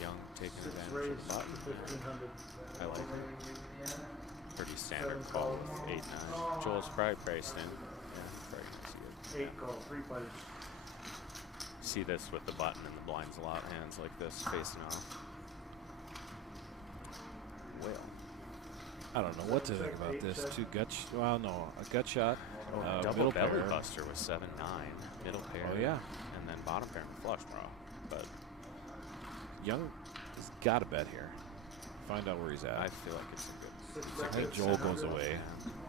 Young taking 6 advantage raised of the button. to 1500. I like it. Pretty standard call with 8-9. Joel's probably priced in. Yeah, probably can see it. 8 call, 3 players. See this with the button and the blinds a lot. Hands like this facing off. Well, I don't know what to think about this. Well, no, a gut shot. double middle belly pair. buster with 7-9, middle pair. Oh yeah, And then bottom pair and flush draw. But Young has got to bet here. Find out where he's at. I feel like it's a good. I think Joel goes away.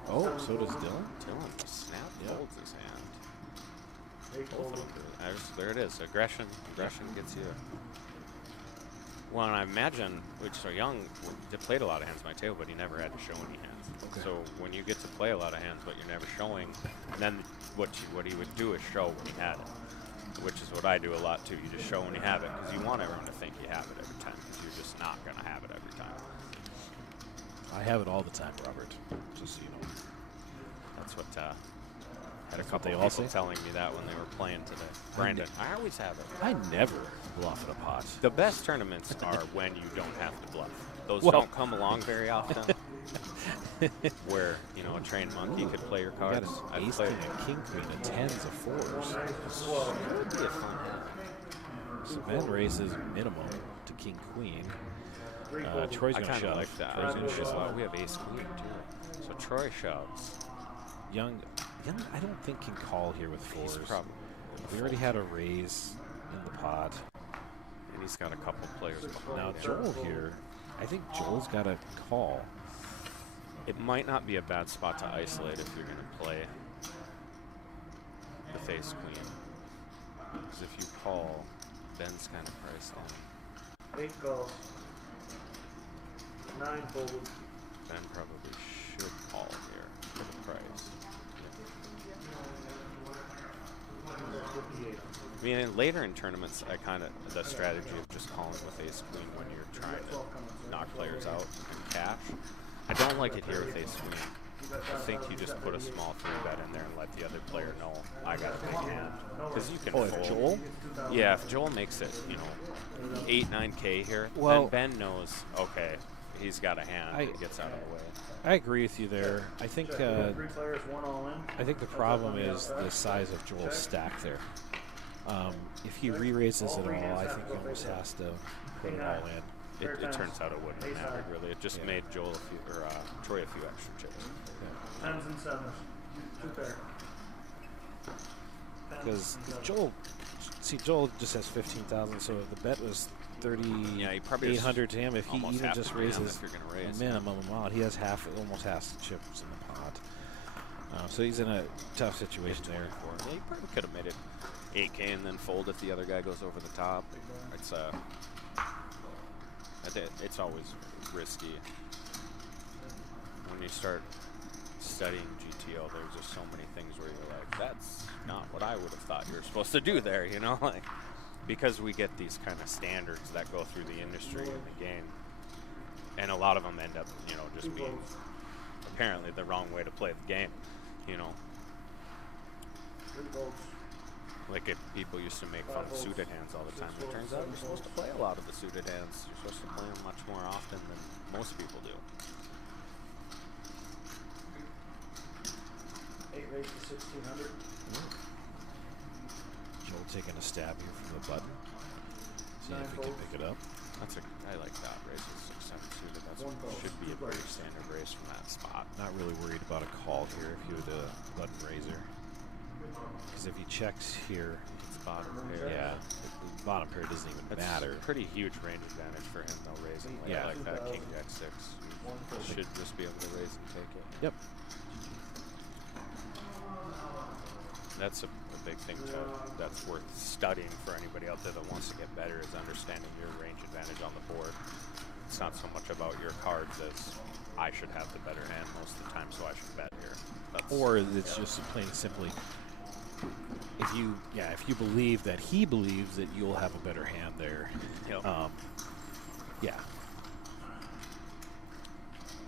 Oh, so does Dylan. Dylan snap Yeah. folds his hand. 8 Both of folded. them. There it is. Aggression gets you. Well, and I imagine, so Young played a lot of hands on my table, but he never had to show any hands. Okay. So when you get to play a lot of hands, but you're never showing, then what he would do is show when he had it, which is what I do a lot too. You just show when you have it because you want everyone to think you have it every time because you're just not going to have it every time. I have it all the time, Robert. Just so you know. That's what had a That's what couple they of all people say? telling me that when they were playing today. Brandon, I always have it. I never bluff in a pot. The best tournaments are when you don't have to bluff. Those Well- don't come along very often. Where, you know, a trained monkey could play your You got cards. an I've ace, played. king, and king, queen, and tens of fours. It would be a fun hand. So Ben raises minimum to king, queen. 3 folded. Troy's I going to kind of shove. like that. Troy's going to Because, shove. we have ace queen too. So Troy shoves. Young, I don't think can call here with He's fours. probably. We already had a raise in the pot. And he's got a couple players behind Now him. Joel here, I think Joel's got a call. It might not be a bad spot to isolate if you're going to play the ace queen. Because if you call, Ben's kind of priced in. 8 calls. 9 folded. Ben probably should call here for the price. 58. I mean, later in tournaments, the strategy of just calling with ace queen when you're trying to knock players out and cash. I don't like it here with ace queen. I think you just put a small 3-bet in there and let the other player know I got a big hand. Because you can Oh, fold. if Joel? Yeah, if Joel makes it, 8-9K here, Well- then Ben knows, okay, he's got a hand I- and gets out of the way. I agree with you there. I think 3 players, 1 all in. I think the problem is the size of Joel's stack there. If he re-raises it all, I think he almost has to put it all in. it turns out it wouldn't have mattered really. It just made Joel Troy a few extra chips. Tens and sevens. 2 pair. Because Joel just has 15,000, so the bet was Yeah, he probably 3,800 to him. If he almost even half just the jam raises if you're gonna raise, a minimum amount, he has almost half the chips in the pot. So he's in a tough situation there. Yeah, he probably could have made it 8K and then fold if the other guy goes over the top. It's always risky when you start studying GTO. There's just so many things where you're like, that's not what I would have thought you were supposed to do there, you know, like because we get these kind of standards that go through the industry and the game, and a lot of them end up, you know, just being apparently the wrong way to play the game, you know. Like if people used to make fun of suited hands all the time, it turns out you're supposed to play a lot of the suited hands. You're supposed to play them much more often than most people do. 8 raised to 1,600. Joel taking a stab here from the button. See if he can pick it up. I like that raise with 6-7 suited. That should be a pretty standard raise from that spot. Not really worried about a call here if you were the button raiser. Because if he checks here, It's bottom pair. yeah, the bottom pair doesn't even That's matter. pretty huge range advantage for him though, raising like that king jack 6. You should just be able to raise and take it. Yep. That's a big thing that's worth studying for anybody out there that wants to get better, is understanding your range advantage on the board. It's not so much about your cards as I should have the better hand most of the time, so I should bet here. Or it's just plain and simply, if you believe that he believes that you'll have a better hand there, Yep. yeah.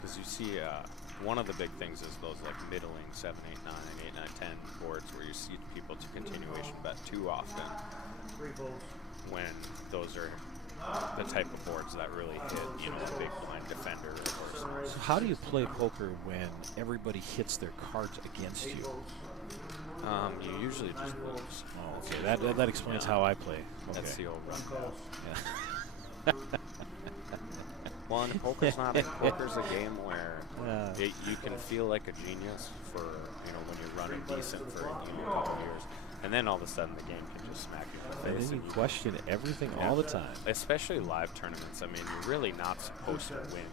Because you see, one of the big things is those like middling 7, 8, 9, 8, 9, 10 boards where you see people to continuation bet too often. 3 folds. When those are the type of boards that really hit, you know, a big blind defender or something. So how do you play poker when everybody hits their cards against you? You usually just lose. Oh, okay. That explains how I play. Okay. That's the old run. Yeah. Well, and poker's poker's a game where you can feel like a genius for, you know, when you're running decent for a couple years, and then all of a sudden the game can just smack you in the And face. then you question everything all the time. Especially live tournaments. I mean, you're really not supposed to win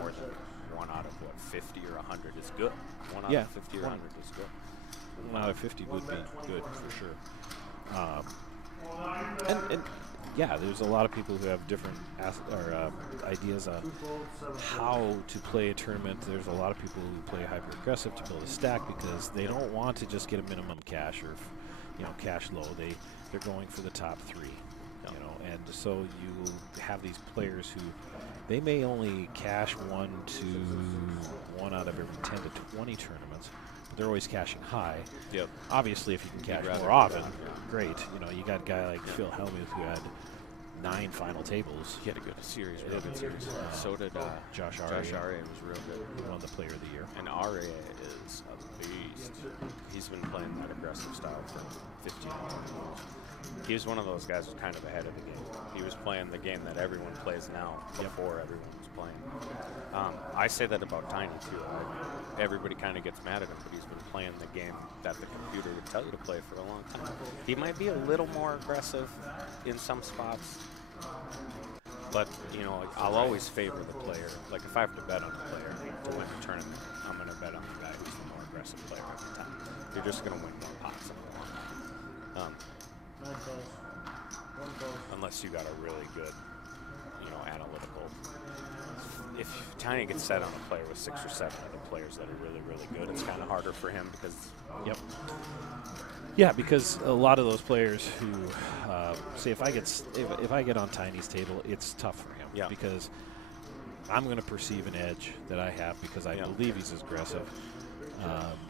more than 1 out of 50 or 100 is good. 1 out of 50 or 100 is good. 1 out of 50 would be good for sure. And yeah, there's a lot of people who have different ideas on how to play a tournament. There's a lot of people who play hyper aggressive to build a stack because they don't want to just get a minimum cash or, you know, cash low. They're going for the top 3, you know, and so you have these players who they may only cash 1 out of every 10 to 20 tournaments. They're always cashing high. Yep. Obviously, if you can cash more often, great. You know, you got a guy like Phil Hellmuth who had 9 final tables. He had a good series, really good series. So did Josh Aria. Josh Aria was real good. He won the Player of the Year. And Aria is a beast. He's been playing that aggressive style for 15 years. He was one of those guys who's kind of ahead of the game. He was playing the game that everyone plays now before everyone was playing. I say that about Tiny too. Everybody kind of gets mad at him, but he's been playing the game that the computer would tell you to play for a long time. He might be a little more aggressive in some spots, but you know, like, I'll always favor the player. Like if I have to bet on a player to win a tournament, I'm going to bet on the guy who's the more aggressive player every time. You're just going to win more pots in the long run. 9 folds. 1 fold. Unless you got a really good, you know, analytical. If Tiny gets set on a player with 6 or 7 of the players that are really, really good, it's kind of harder for him because. Yep. Yeah, because a lot of those players who say if I get on Tiny's table, it's tough for him. Yeah. Because I'm going to perceive an edge that I have because I believe he's aggressive.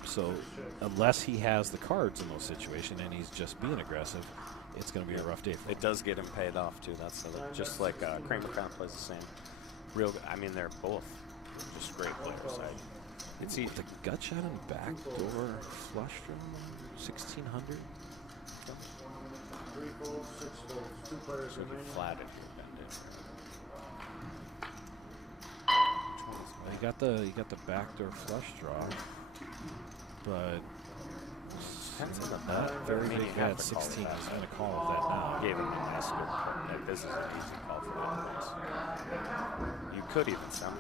So unless he has the cards in those situations and he's just being aggressive, it's going to be a rough day for him. It does get him paid off too. That's just like Kramer Crown plays the same. I mean, they're both just great players. It's with the gut shot and backdoor flush draw, 1,600. 3 folds, 6 folds. 2 players So remaining. flat if you bend it. got the backdoor flush draw, but Depends on the not bet. very I mean, big you have bet. to call 16. that. He's gonna call with that now. Gave him a nice good call. Like, this is an easy call for him. You could even sell him.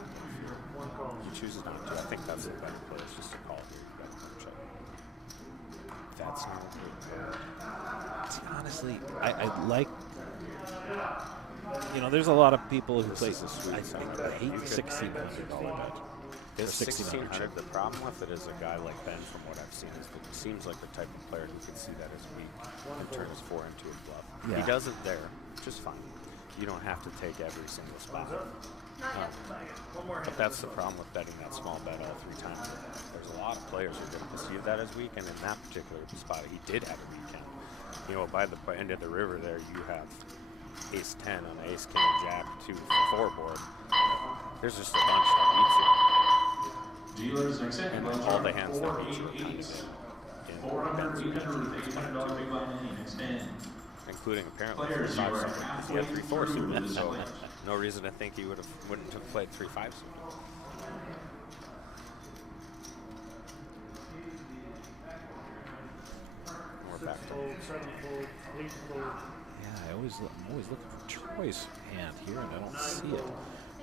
He chooses not to. I think that's the better play. It's just a call here. You got to check. That's not good. See, honestly, I like. There's a lot of people who play. This is a sweet I $7. hate You could $1,600 bet. His Or 16 $1,600. chip, the problem with it is a guy like Ben, from what I've seen, is that he seems like the type of player who can see that as weak and turn his 4 into a bluff. Yeah. He does it there, just fine. You don't have to take every single spot. But that's the problem with betting that small bet all 3 times. There's a lot of players who are going to perceive that as weak, and in that particular spot, he did have a weekend. By the end of the river there, you have ace 10 on ace, king, jack, 2-4 board. There's just a bunch that beats you. Dealers accept And all the hands that beat you kind of in 400 with $800 big blind in next 10. including apparently Players, 3-5 you are suited. He halfway had 3-4 through suited, this so play. no reason to think he wouldn't have played 3-5 suited. We're back to Fold, 7 fold, 8 fold. Yeah, I'm always looking for Troy's hand here, and I don't see it.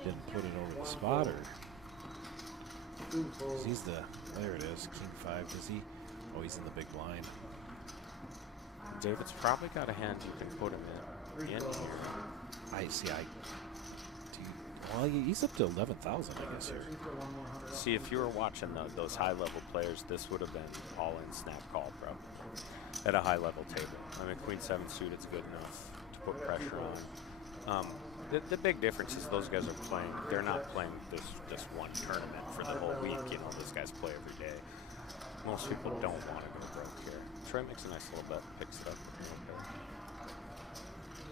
Didn't put it over the spotter. 2 fold. He's there it is, king 5. Does he? Oh, he's in the big blind. David's probably got a hand you can put him in here. I see. Well, he's up to 11,000, I guess here. See, if you were watching those high-level players, this would have been all-in snap call, bro. At a high-level table. I mean, Queen 7 suited's good enough to put pressure on. The big difference is those guys are playing. They're not playing this one tournament for the whole week. Those guys play every day. Most people don't want to go broke here. Troy makes a nice little bet, picks it up.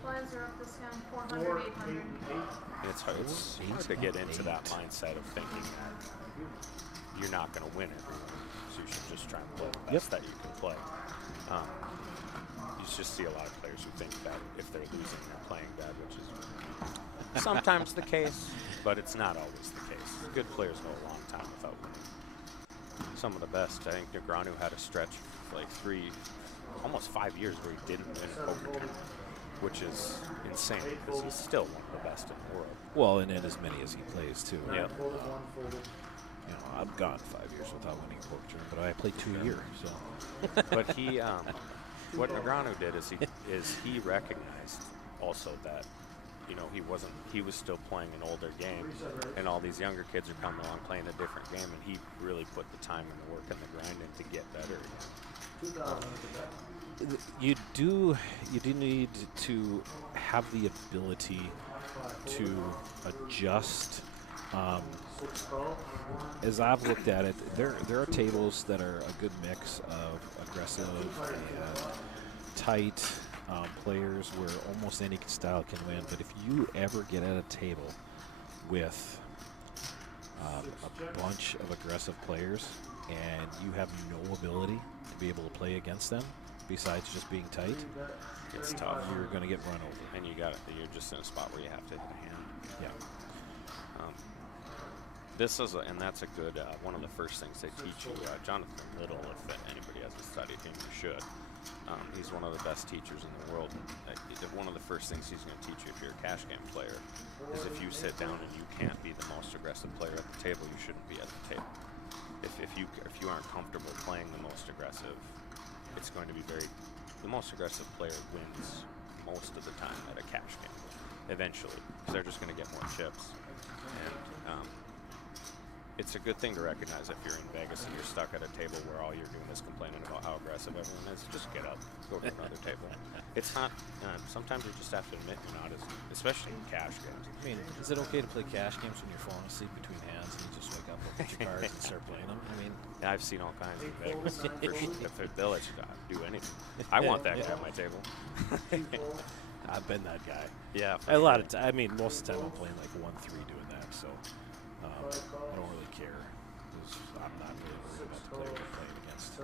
Blinds are up this hand, 4, 400, 8, 800. 8. It's hard to get into that mindset of thinking that you're not going to win every one. So you should just try and play the best that you can play. You just see a lot of players who think that if they're losing, they're playing bad, which is sometimes the case, but it's not always the case. Good players go a long time without winning. Some of the best. I think Negreanu had a stretch of like almost 5 years where he didn't win a poker tournament, which is insane because he's still one of the best in the world. Well, and as many as he plays too. Yeah. Folded, 1 folded. I've gone 5 years without winning a poker tournament, but I played 2 a year. So But he, what Negreanu did is he recognized also that, he was still playing an older game, and all these younger kids are coming along playing a different game, and he really put the time and the work and the grind in to get better. 2,000 at the bet. you do need to have the ability to adjust. 6 call. As I've looked at it, there are tables that are a good mix of aggressive and tight players where almost any style can win. But if you ever get at a table with a bunch of aggressive players and you have no ability to be able to play against them besides just being tight, It's tough. you're going to get run over. And you're just in a spot where you have to hit a hand. Yeah. And that's a good, one of the first things they teach you. Jonathan Little, if anybody hasn't studied him, you should. He's one of the best teachers in the world. One of the first things he's going to teach you if you're a cash game player is if you sit down and you can't be the most aggressive player at the table, you shouldn't be at the table. If you aren't comfortable playing the most aggressive, it's going to be the most aggressive player wins most of the time at a cash game, eventually, because they're just going to get more chips. And it's a good thing to recognize if you're in Vegas and you're stuck at a table where all you're doing is complaining about how aggressive everyone is. Just get up, go to another table. It's not. Sometimes you just have to admit you're not as, especially in cash games. I mean, is it okay to play cash games when you're falling asleep between hands and you just wake up, look at your cards, and start playing them? I mean, I've seen all kinds in Vegas. They'll let you do anything. I want that guy at my table. I've been that guy. Yeah. A lot of I mean, most of the time I'm playing like 1-3 doing that, so I don't really care. 'Cause I'm not really worried about the player we're playing against.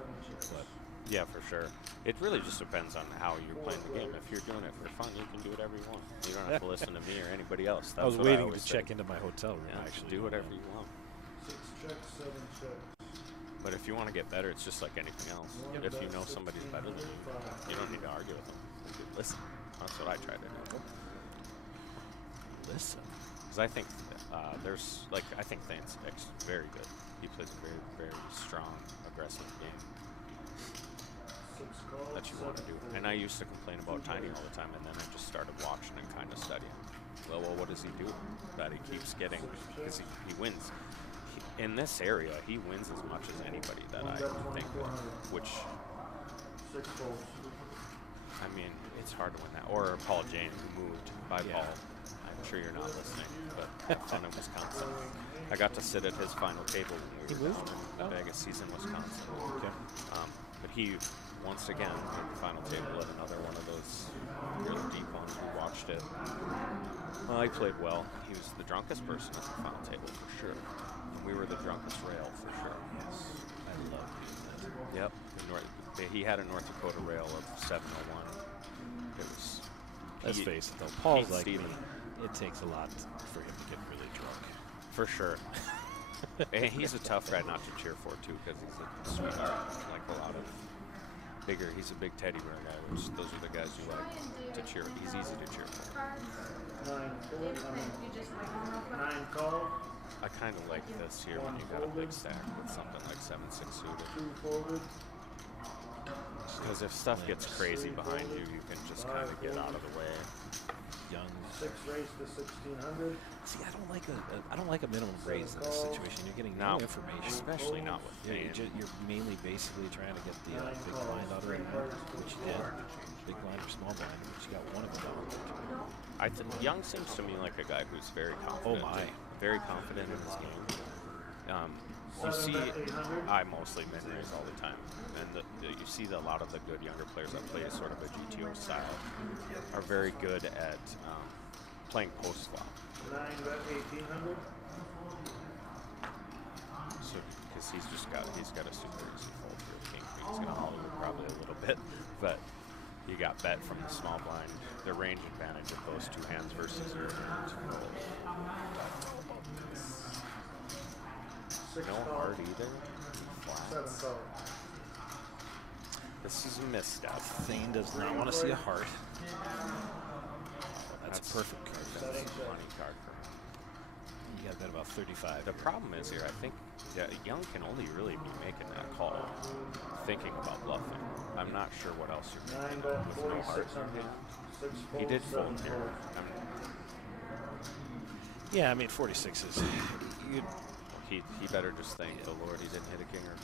But Yeah, for sure. It really just depends on how you're playing the game. If you're doing it for fun, you can do whatever you want. You don't have to listen to me or anybody else. I was That's what waiting to always check say. into my hotel room. Yeah, actually, do whatever you want. 6 checks, 7 checks. But if you want to get better, it's just like anything else. If you know somebody's better than you, you don't need to argue with them. Listen. That's what I try to do. Listen. Because I think there's, like, I think Thane's very good. He plays a very, very strong, aggressive game 6 calls. that you want to do. And I used to complain about Tiny all the time, and then I just started watching and kind of studying. Well, what does he do that he keeps getting? Because he wins. In this area, he wins as much as anybody that I think of, which, 6 calls. I mean, it's hard to win that. Or Paul Jane, who moved by Paul. I'm sure you're not listening, but fun in Wisconsin. I got to sit at his final table when we were down in Vegas. He's in Wisconsin. Okay. But he, once again, at the final table at another one of those really deep ones. We watched it. Well, he played well. He was the drunkest person at the final table for sure. And we were the drunkest rail for sure. Yes. I love doing that. Yep. He had a North Dakota rail of 701. It was. Let's face it, though. Paul's like me. Steven. It takes a lot for him to get really drunk. For sure. And he's a tough guy not to cheer for, too, because he's a sweetheart. Like a lot of bigger, he's a big teddy bear guy, which those are the guys you like to cheer. He's easy to cheer for. 9 calls. You just like them real quick. 9 calls. I kind of like this here when you got a big stack with something like 7-6 suited. 2 folded. Because if stuff gets crazy behind you, you can just kind of get out of the way. Young. 6 raised to 1600. See, I don't like a minimum raise in this situation. You're getting no information, Especially not with Thane. You're mainly basically trying to get the big blind out of it, which you did. Big blind or small blind, but you got one of them down. Young seems to me like a guy who's very confident. Oh my. Very confident in his game. You see, I mostly min raise all the time, and you see that a lot of the good younger players that play sort of a GTO style are very good at playing post flop. 9 bet 1800. So because he's got a super easy fold for a king. He's gonna hold it probably a little bit, but you got bet from the small blind. The range advantage of those two hands versus your hands. 6 No calls. heart either. 7 Flats. calls. This is a misstep. Thane does not want to see a heart. That's a perfect card. That's a money card for him. You got bet about 35. The problem is here, I think Young can only really be making that call thinking about bluffing. I'm not sure what else you're 9 making bet with no heart. 4600. 6 He folds, did 7 fold here. folds. Yeah, I mean 46 is. He better just thank the Lord he didn't hit a king or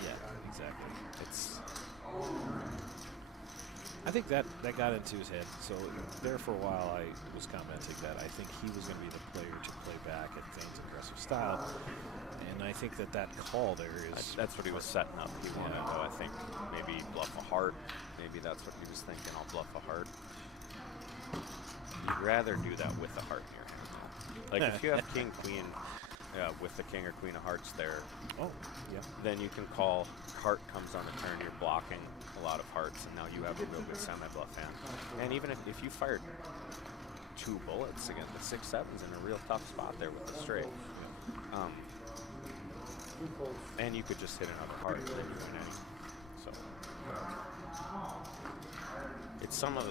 Yeah, exactly. It's I think that got into his head. So there for a while, I was commenting that I think he was going to be the player to play back at Thane's aggressive style, and I think that call there is. that's what he was setting up. He wanted to, I think, maybe bluff a heart. Maybe that's what he was thinking. I'll bluff a heart. You'd rather do that with a heart in your hand. Like if you have king queen with the king or queen of hearts there, Oh, yeah. then you can call. Heart comes on the turn. You're blocking a lot of hearts, and now you have a real good semi-bluff hand. And even if you fired 2 bullets again, the 6-7's in a real tough spot there with the straight. 2 folds. And you could just hit another heart, and then you win any. So it's some of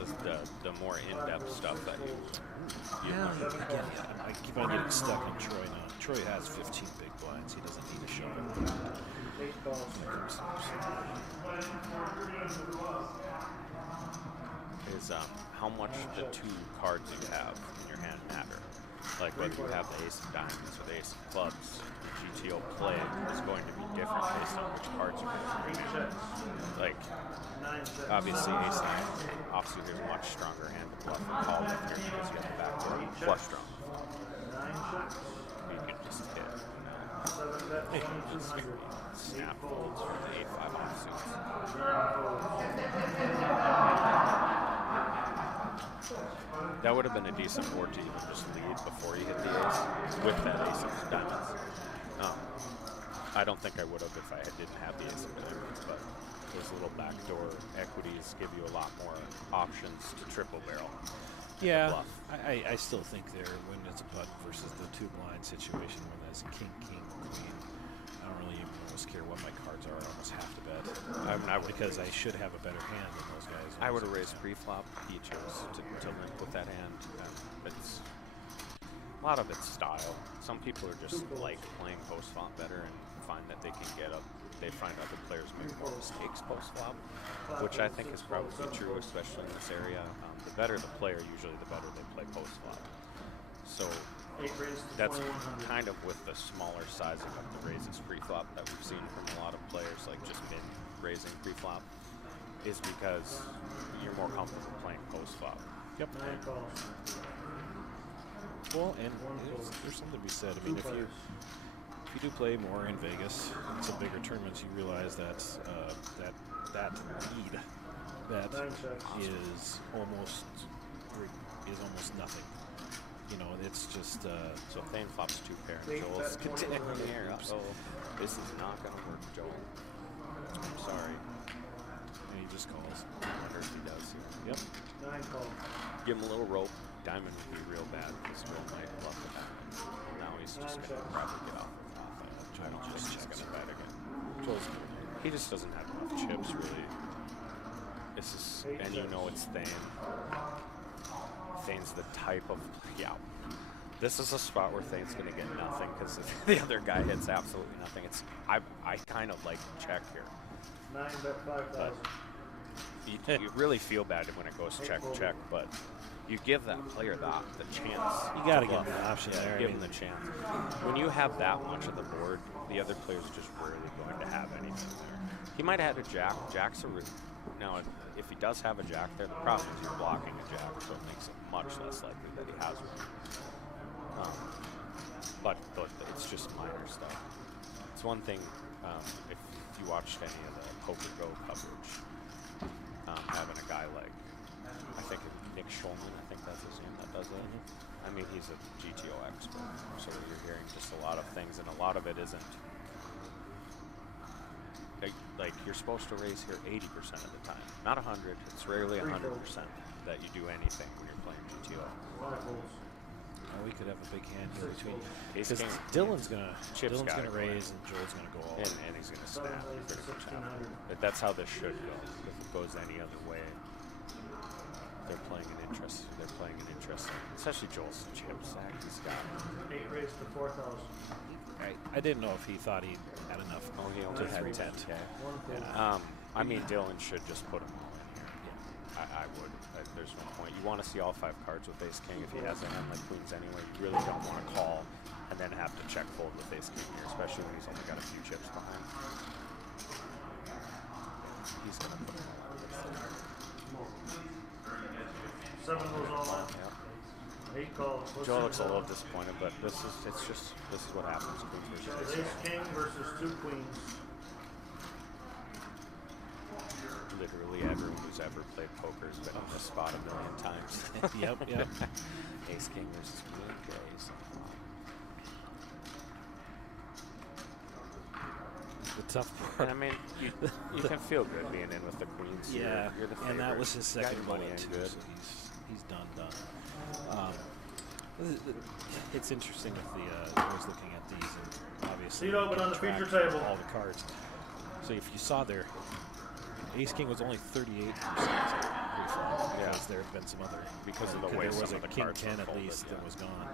the more in-depth stuff that you learn. Again, I keep on getting stuck on Troy now. Troy has 15 big blinds. He doesn't need a shot. 8 calls. Is how much the 2 cards you have in your hand matter. Like whether you have the ace of diamonds or the ace of clubs, GTO play is going to be different based on which cards you have. Like, 9 checks. obviously ace of diamonds offsuit is a much stronger hand to bluff and call with here because you have the backdoor flush draw. 9 checks. You can just hit, 7 bet 2200. snap folds for the 8-5 offsuits. 9 folds. That would have been a decent board to even just lead before you hit the ace with that ace of diamonds. I don't think I would have if I didn't have the ace of diamonds, but those little backdoor equities give you a lot more options to triple barrel. Yeah, bluff. I still think there when it's a button versus the two blind situation when there's a king, queen. I don't really even almost care what my cards are. I almost have to bet because I should have a better hand than those guys. I would have raised pre-flop. He chose to limp with that hand. It's a lot of it's style. Some people are just like playing post-flop better and find that they can get up. They find other players make more mistakes post-flop, which I think is probably true, especially in this area. The better the player, usually the better they play post-flop. So that's kind of with the smaller sizing of the raises pre-flop that we've seen from a lot of players, like just raising pre-flop, is because you're more comfortable playing post-flop. Yep. Well, and there's something to be said. I mean, if you do play more in Vegas, some bigger tournaments, you realize that that lead bet is almost nothing. You know, it's just so Thane flops 2 pair. Joel's continuing here. Uh-oh. This is not going to work, Joel. I'm sorry. And he just calls. I wonder if he does here. Yep. Give him a little rope. Diamond would be real bad because Joel might bluff the diamond. Now he's just going to probably get off with off. I don't think he's going to bet again. He just doesn't have enough chips, really. This is, and you know it's Thane. Thane's the type of, this is a spot where Thane's going to get nothing because if the other guy hits absolutely nothing. It's I kind of like check here. 9 bet 5,000. You really feel bad when it goes check, but you give that player the chance. You got to give him the option there. Give him the chance. When you have that much of the board, the other player's just rarely going to have anything there. He might have had a jack. Jack's a now, if he does have a jack there, the problem is you're blocking a jack, so it makes it much less likely that he has one. But it's just minor stuff. It's one thing if you watched any of the Poker Go coverage, having a guy like, I think Nick Schulman, I think that's his name, that does it. I mean, he's a GTO expert, so you're hearing just a lot of things, and a lot of it isn't. Like you're supposed to raise here 80% of the time, not 100. It's rarely 100% that you do anything when you're playing GTO. We could have a big hand here between. Because Dylan's gonna raise and in. Joel's gonna go all in. And he's gonna snap. That's how this should go. If it goes any other way, they're playing an interesting. Especially Joel's chip stack. He's got 8 raised to 4,000. I didn't know if he thought he had enough. Oh, he only had 10. Okay. Yeah. I mean, Dylan should just put them all in here. Yeah. I would. There's no point. You want to see all 5 cards with Ace King. If he has a hand like Queens anyway, you really don't want to call and then have to check fold with Ace King here, especially when he's only got a few chips behind. He's going to put them all in. 7 goes all in. Yeah. 8 calls. Joel looks a little disappointed, but this is what happens. Queens versus Ace King versus 2 queens. Literally everyone who's ever played poker has been on this spot a million times. Yep. Ace King versus Queen. The tough part. I mean, you can feel good being in with the queens. Yeah, you're the and that favorite. was his second money bullet in too, good. so he's done. It's interesting with the I was looking at these, and obviously Seat open on the track feature table. all the cards. So if you saw there, Ace King was only 38% pre-flop because there have been some other Because of the way there was some a of the King cards 10 were at folded, least yeah. that was gone.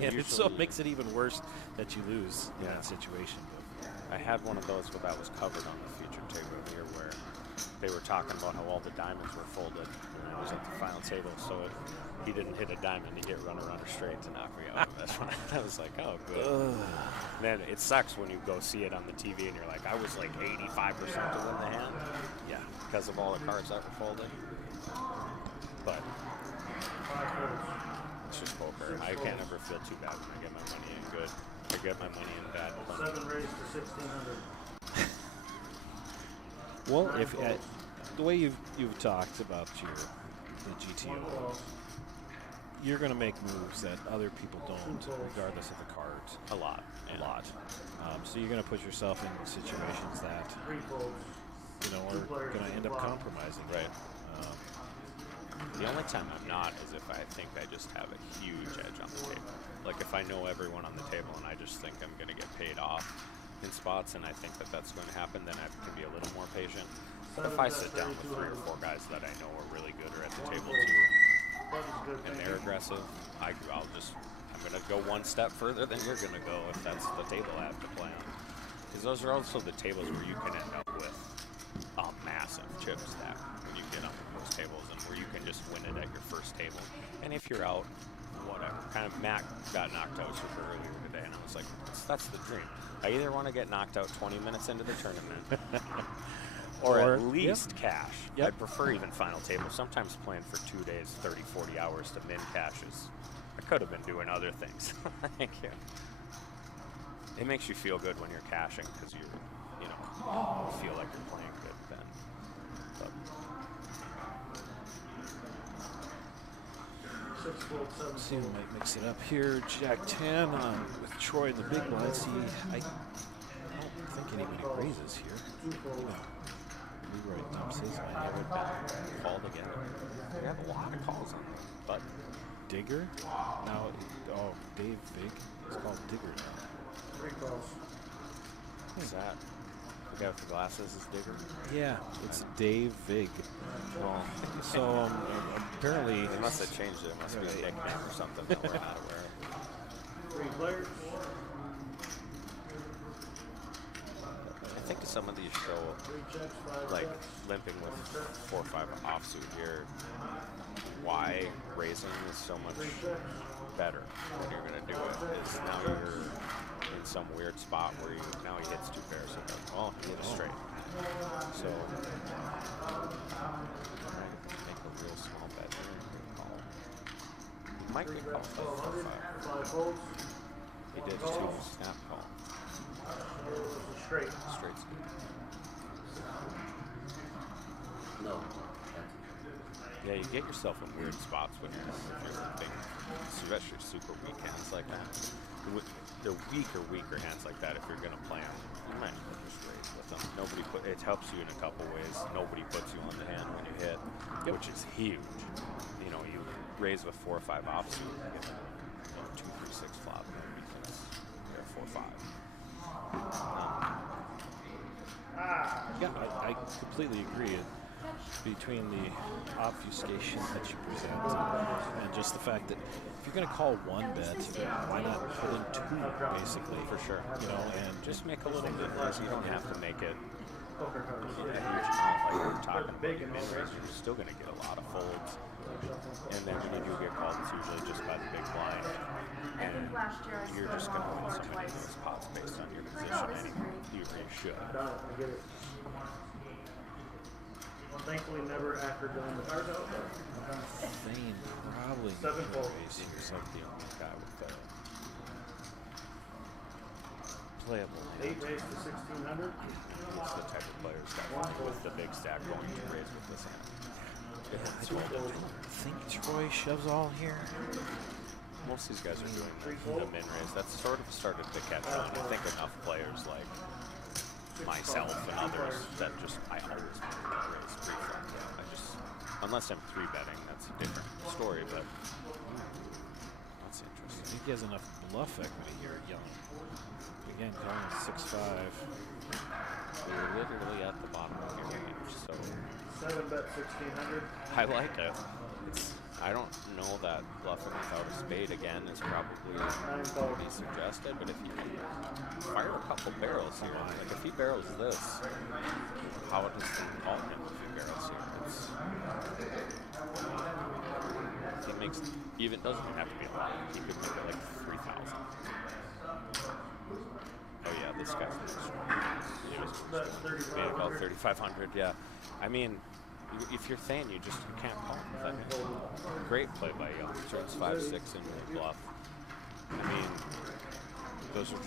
And so it makes it even worse that you lose in that situation. I had one of those, but that was covered on the feature table here where they were talking about how all the diamonds were folded. And I was at the final table, so if he didn't hit a diamond, he'd get runner straight to knock me out. That's when I was like, oh, good. Then it sucks when you go see it on the TV and you're like, I was like 85% to win the hand. Yeah, because of all the cards that were folded. But it's just poker. I can't ever feel too bad when I get my money in good. I get my money in bad. 7 raised to 1,600. Well, if the way you've talked about the GTO, you're going to make moves that other people don't, regardless of the cards. A lot. So you're going to put yourself in situations that 3 folds. are going to end up compromising. Right. The only time I'm not is if I think I just have a huge edge on the table. Like if I know everyone on the table and I just think I'm going to get paid off in spots and I think that that's going to happen, then I can be a little more patient. But if I sit down with 3 or 4 guys that I know are really good or at the table too, and they're aggressive, I'm going to go one step further than you're going to go if that's the table I have to play on. Because those are also the tables where you can end up with a massive chip stack when you get on those tables and where you can just win it at your first table. And if you're out, whatever. Kind of Mac got knocked out super earlier today, and I was like, that's the dream. I either want to get knocked out 20 minutes into the tournament or at least cash. Yep. I'd prefer even final table. Sometimes playing for 2 days, 30, 40 hours to min cashes. I could have been doing other things. Thank you. It makes you feel good when you're cashing because you feel like you're playing good then. But see, we might mix it up here. Jack 10 with Troy in the big blind. See, I don't think anybody raises here. Leroy dumps his. I never been called again. We have a lot of calls on the button. Digger? Now, Dave Vig is called Digger now. 3 calls. Who's that? The guy with the glasses is Digger? Yeah, it's Dave Vig. Well, so apparently... they must have changed it. It must be a nickname or something that we're not aware of. 3 players. I think some of these show, 3 checks, 5 like, checks. limping with 4 or 5 offsuit here, why raising is so much better when you're going to do it is now you're in some weird spot where now he hits 2 pairs and goes, well, he hit a straight. So, make a real small bet here. He might get called 4-5. 5 holds. He did 2 snap call. Straight. Straight's good. No. Yeah, you get yourself in weird spots when you're big, especially super weak hands like that. The weaker hands like that, if you're going to play them, you might just raise with them. It helps you in a couple ways. Nobody puts you on the hand when you hit, which is huge. You know, you raise with 4 or 5 offsuit, you get 2, 3, 6 flop, because they're 4 or 5. Yeah, I completely agree. Between the obfuscation that you present and just the fact that if you're going to call 1 bet, why not put in 2, basically? For sure. You know, and just make a little bit less. You don't have to make it a huge amount like we're talking about in mid-range. You're still going to get a lot of folds. And then when you do get called, it's usually just by the big blind. And you're just going to win so many of those pots based on your position anyway. You really should. Done it. I get it. Thankfully, never after doing the card out. Thane probably 7 fold. racing something on the guy with the playable 8 hand. raised to 1600. It's the type of players that with the big stack going to raise with this hand. I don't think Troy shoves all here. Most of these guys are doing the min raise. That's sort of started to catch on. I think enough players like myself and others that I always raise pre-flop. Unless I'm 3-betting, that's a different story, but that's I interesting. think he has enough bluff equity here at Young. Again, calling 6-5. We're literally at the bottom of your range, so 7 bet 1600. I like it. I don't know that bluffing without a spade again is probably to be suggested, but if you can fire a couple barrels here, like if he barrels this, how does he call him if he barrels here? He makes even doesn't even have to be a lot. He could make it like 3,000. Oh yeah, this guy's made about 3,500. Yeah, I mean. If you're Thane, you can't call him with that hand. Great play by Young. Turns 5-6 in bluff. I mean, those are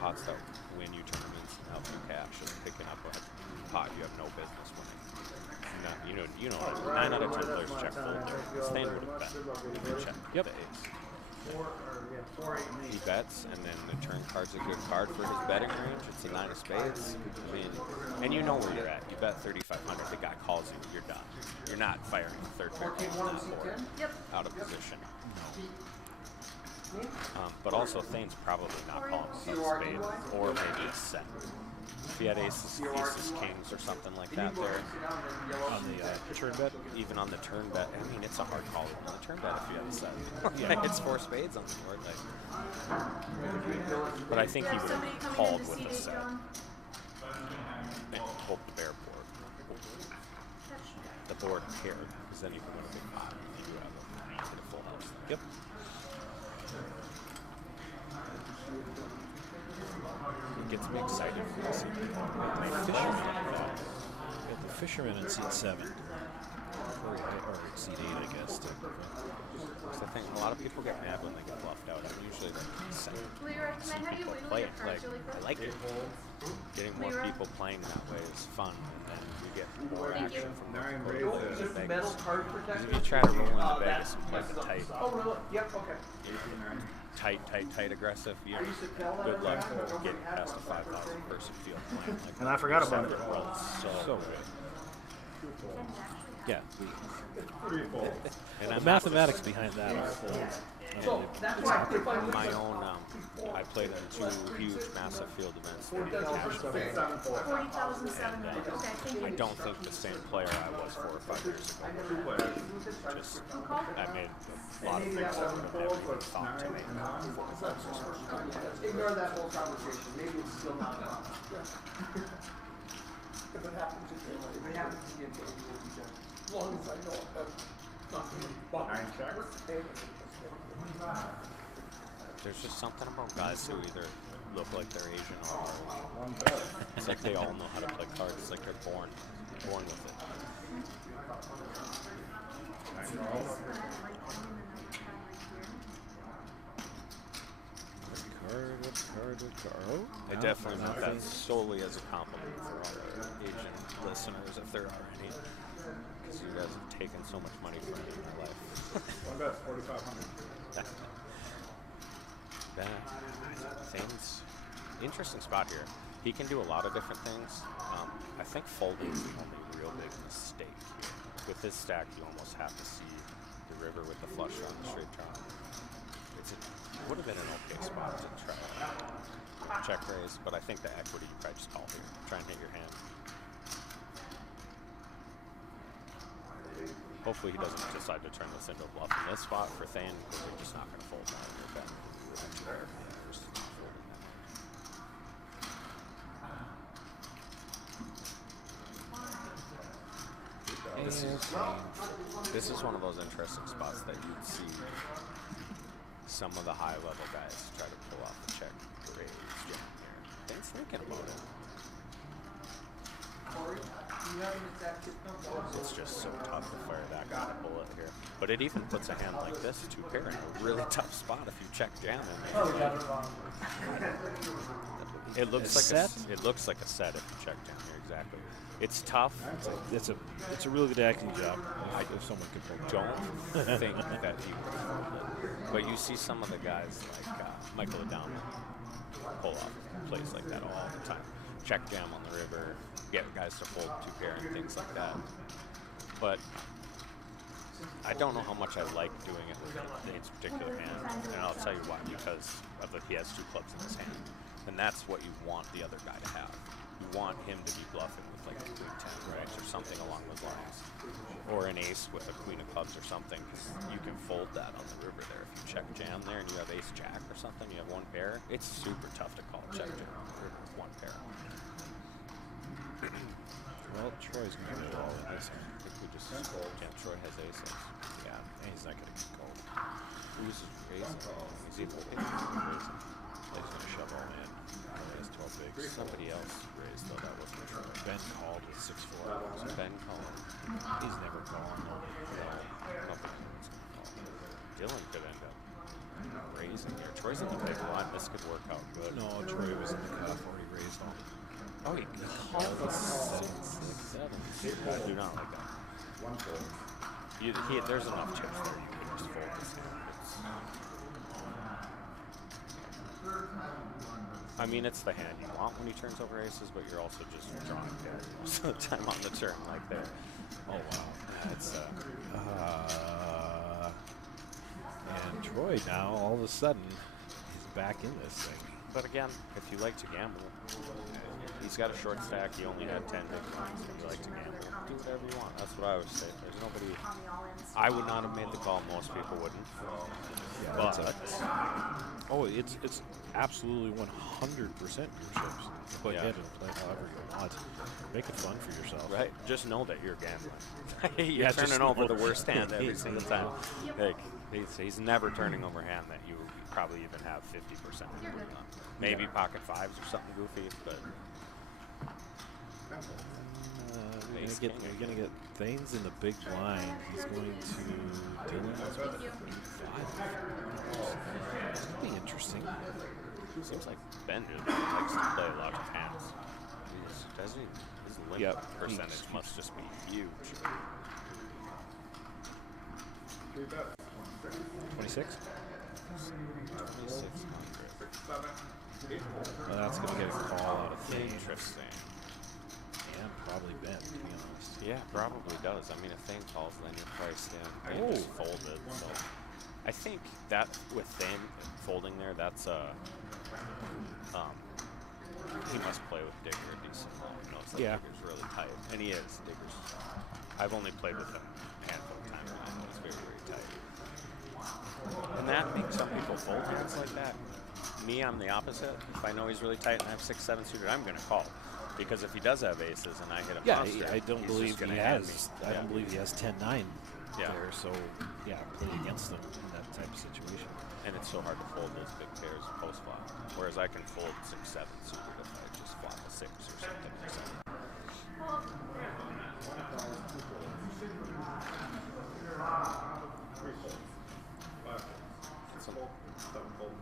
pots that win you tournaments and help you cash. And picking up a pot you have no business winning. You know, 9 out of 10 players check fold there. Thane would have bet. He would check the ace. 4, 8, and 8. he bets, and then the turn card's a good card for his betting range. It's a 9 of spades. I mean, and you know where you're at. You bet 3,500. The guy calls you. You're done. You're not firing the third pair on that board Yep. out of position. But also, Thane's probably not calling with a spade, or maybe a set. If he had aces, kings, or something like that there, On the turn bet. even on the turn bet, I mean, it's a hard call on the turn bet if you have a set. It's 4 spades on the board. But I think he There's would somebody have coming called in to with see a Dave set John. and hope the bear board. The board paired, because then you can win a big pot if you have a full house. Yep. It gets me excited for this. The fisherman in seat 7. Or seat 8, I guess. I think a lot of people get mad when they get bluffed out. I'm usually the second. Leroy, can I have you wiggle Play your it. cards really quick? I like it. Getting more Leroy? people playing that way is fun, and then you get more Thank you. action from the Metal Vegas. card If protector. you try to roll into Vegas and play the tight, Oh, really? Yep, okay. tight, aggressive, you're good luck getting past a 5,000 person field playing like And I forgot about separate it. rolls. So good. Yeah. And The I'm mathematics behind that are So that's why if I my own. I played in 2 huge, massive field events. That didn't have to pay. 40,700. Okay, thank I you. don't think the same player I was 4 or 5 years ago. Just I made a lot of things that I would have never even thought to make. ignore that whole conversation, maybe it's still not enough. If it happens again, if it happens again, it will be done. As long as I know I'm not going to be There's just something about guys who either look like they're Asian or it's like they all know how to play cards. It's like they're born with it. Card. I definitely meant that solely as a compliment for all our Asian listeners, if there are any, because you guys have taken so much money from me in my life. One bet, 4,500. Things. Interesting spot here. He can do a lot of different things. I think folding is the only real big mistake here. With this stack, you almost have to see the river with the flush on the straight draw. It would have been an okay spot to try check raise, but I think the equity you probably just call here. Try and hit your hand. Hopefully he doesn't decide to turn this into a bluff in this spot for Thane, because they're just not going to fold now in your bet. This is one of those interesting spots that you'd see some of the high-level guys try to pull off the check raise jam here. Thane's thinking about it. It's just so tough to fire that kind of bullet here. But it even puts a hand like this, 2 pair, in a really tough spot if you check jam in there. It looks like it looks like a set if you check jam here, exactly. It's tough. It's a really good acting job if someone could pull it. Don't think that he would fold it. But you see some of the guys like Michael Adamo pull off plays like that all the time. Check jam on the river, get guys to fold 2 pair and things like that. But I don't know how much I like doing it with Thane's particular hand, and I'll tell you why, because of he has 2 clubs in his hand. And that's what you want the other guy to have. You want him to be bluffing with like a queen 10, right, or something along those lines. Or an ace with a queen of clubs or something, because you can fold that on the river there. If you check jam there and you have ace jack or something, you have 1 pair, it's super tough to call check jam on the river with 1 pair. Well, Troy's going to do all of this. I think we just fold. Yeah, Troy has aces. Yeah, and he's not going to get gold. Who uses raising? He's even raising. He's going to shove all in. He has 12 bigs. Somebody else raised, though. That wasn't Troy. Ben called with 6-4. So Ben calling. He's never calling. Dylan could end up raising here. Troy's in the big one. This could work out good. No, Troy was in the cutoff already raised all. Oh, he called with 6, 7. I do not like that. There's enough chips there. You can just fold this. I mean, it's the hand you want when he turns over aces, but you're also just drawing dead most of the time on the turn, like there. Oh, wow. That's And Troy now, all of a sudden, he's back in this thing. But again, if you like to gamble, he's got a short stack. He only had 10 big blinds. If you like to gamble, do whatever you want. That's what I would say. There's nobody. I would not have made the call. Most people wouldn't. Yeah, But it's absolutely 100% your chips. Go ahead and play however you want. Make it fun for yourself. right, just know that you're gambling. You're Yeah, just turning over know. the worst hand every single time. Like he's never turning over hand that you probably even have 50% of the on. Maybe pocket fives or something goofy, but. You're going to get Thanes in the big blind. He's going to Dylan's with a 5. It's going to be interesting. Seems like Ben really likes to play a lot of hands. Doesn't he? His limit percentage must just be huge. 26? 2600. Well, that's going to get a call out of Thane. Interesting. And probably Ben, to be honest. Yeah, probably does. I mean, if Thane calls, then you're priced in. Thane just folded. So I think that with Thane folding there, that's he must play with Digger a decent amount. You know, it's like Digger's really tight. And he is. Digger's. I've only played with him a handful of times, and I know he's very, very tight. And that makes some people fold hands like that. Me, I'm the opposite. If I know he's really tight and I have 6-7 suited, I'm going to call. Because if he does have aces and I hit a monster, I don't believe he has. I don't believe he has 10-9 Yeah. there. So yeah, play against him in that type of situation. And it's so hard to fold those big pairs post flop. Whereas I can fold 6-7 suited if I just flop a 6 or something. Some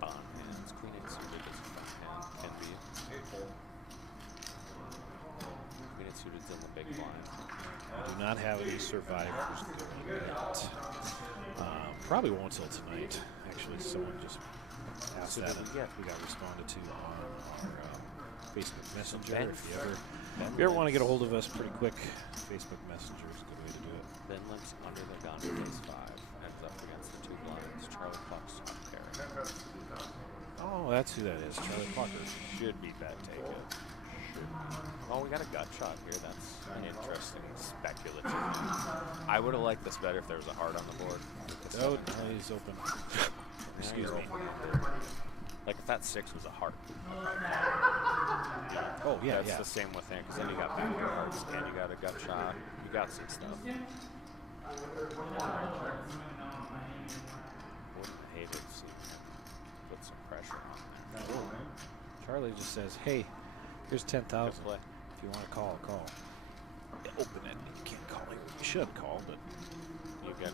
bond hands. Queen 8 suited is a fun hand. Can be. Queen 8 suited's in the big blind. I do not have any survivors doing it. Probably won't till tonight. Actually, someone just asked that, and we got responded to on our Facebook Messenger. If you ever want to get a hold of us pretty quick, Facebook Messenger is a good way to do it. Ben limps under the gun with ace 5. Ends up against the 2 blinds. Charlie Pluck's top pair. Oh, that's who that is. Charlie Plucker. Should be bet take it. Oh, we got a gut shot here. That's an interesting speculative. I would have liked this better if there was a heart on the board. Oh, he's open. Excuse me. Like if that 6 was a heart. Oh, yeah, That's the same with him, because then you got back hearts and you got a gut shot. You got some stuff. Wouldn't have hated to see him put some pressure on there. Charlie just says, hey, here's 10,000. Good play. If you want to call, call. Open it. You can't call it. You should call, but You get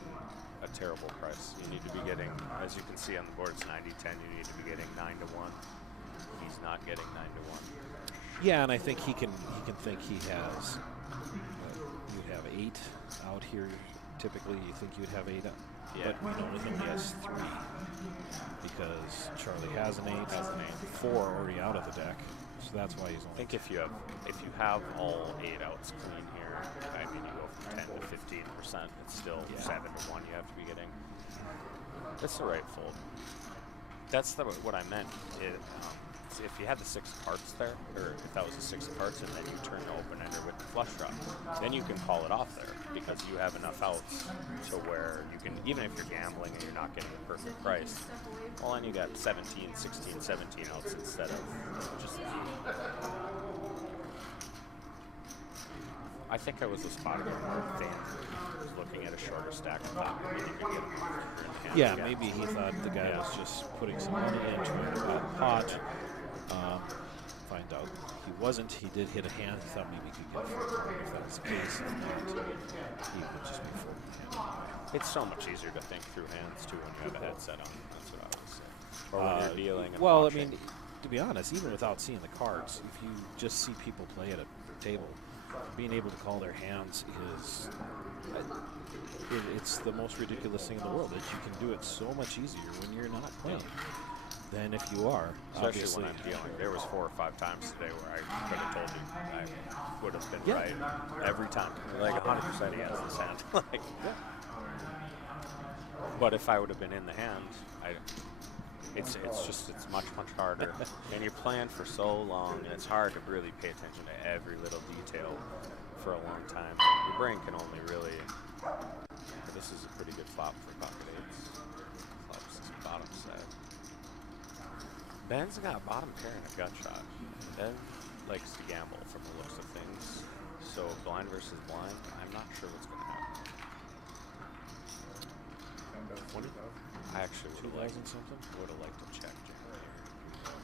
a terrible price. You need to be getting, as you can see on the board, it's 90-10. You need to be getting 9-1. He's not getting 9-1. yeah, and I think he can think he has. You have 8 out here. Typically, you think you'd have 8 out. Yeah. But you only think he has 3 because Charlie has an 8. 4 already out of the deck, so that's why he's I only. think if you have all 8 outs clean here, I mean you go from 10 to 15%. It's still 7-1 you have to be getting. That's the right fold. That's what I meant. If you had the 6 of hearts there, or if that was a 6 of hearts, and then you turn the open-ender with the flush draw, then you can call it off there because you have enough outs to where you can, even if you're gambling and you're not getting a perfect price, well, then you got 17, 16, 17 outs instead of just a few. I think I was a spot of fan was looking at a shorter stack and thought maybe you could get him in hand. Yeah, maybe he thought the guy was just putting some money into it, got hot. Find out he wasn't. He did hit a hand. He thought maybe he could get it. If that's the case, if not, he would just be folding hand. It's so much easier to think through hands too when you have a headset on. That's what I would say. Or when you're dealing. And well, watching. I mean, to be honest, even without seeing the cards, if you just see people play at a table, being able to call their hands is it's the most ridiculous thing in the world. That you can do it so much easier when you're not playing. than if you are. Especially Obviously. when I'm dealing. There was 4 or 5 times today where I could have told you I would have been Yeah. right every time. Like 100% he has this hand. Like, but if I would have been in the hand, it's much harder. And you're playing for so long, and it's hard to really pay attention to every little detail for a long time. Your brain can only really. This is a pretty good flop for pocket eights. Flops his bottom set. Ben's got bottom pair and a gut shot. Ben likes to gamble from the looks of things. So blind versus blind, I'm not sure what's going to happen. I actually would have liked something. Would have liked to check jam here.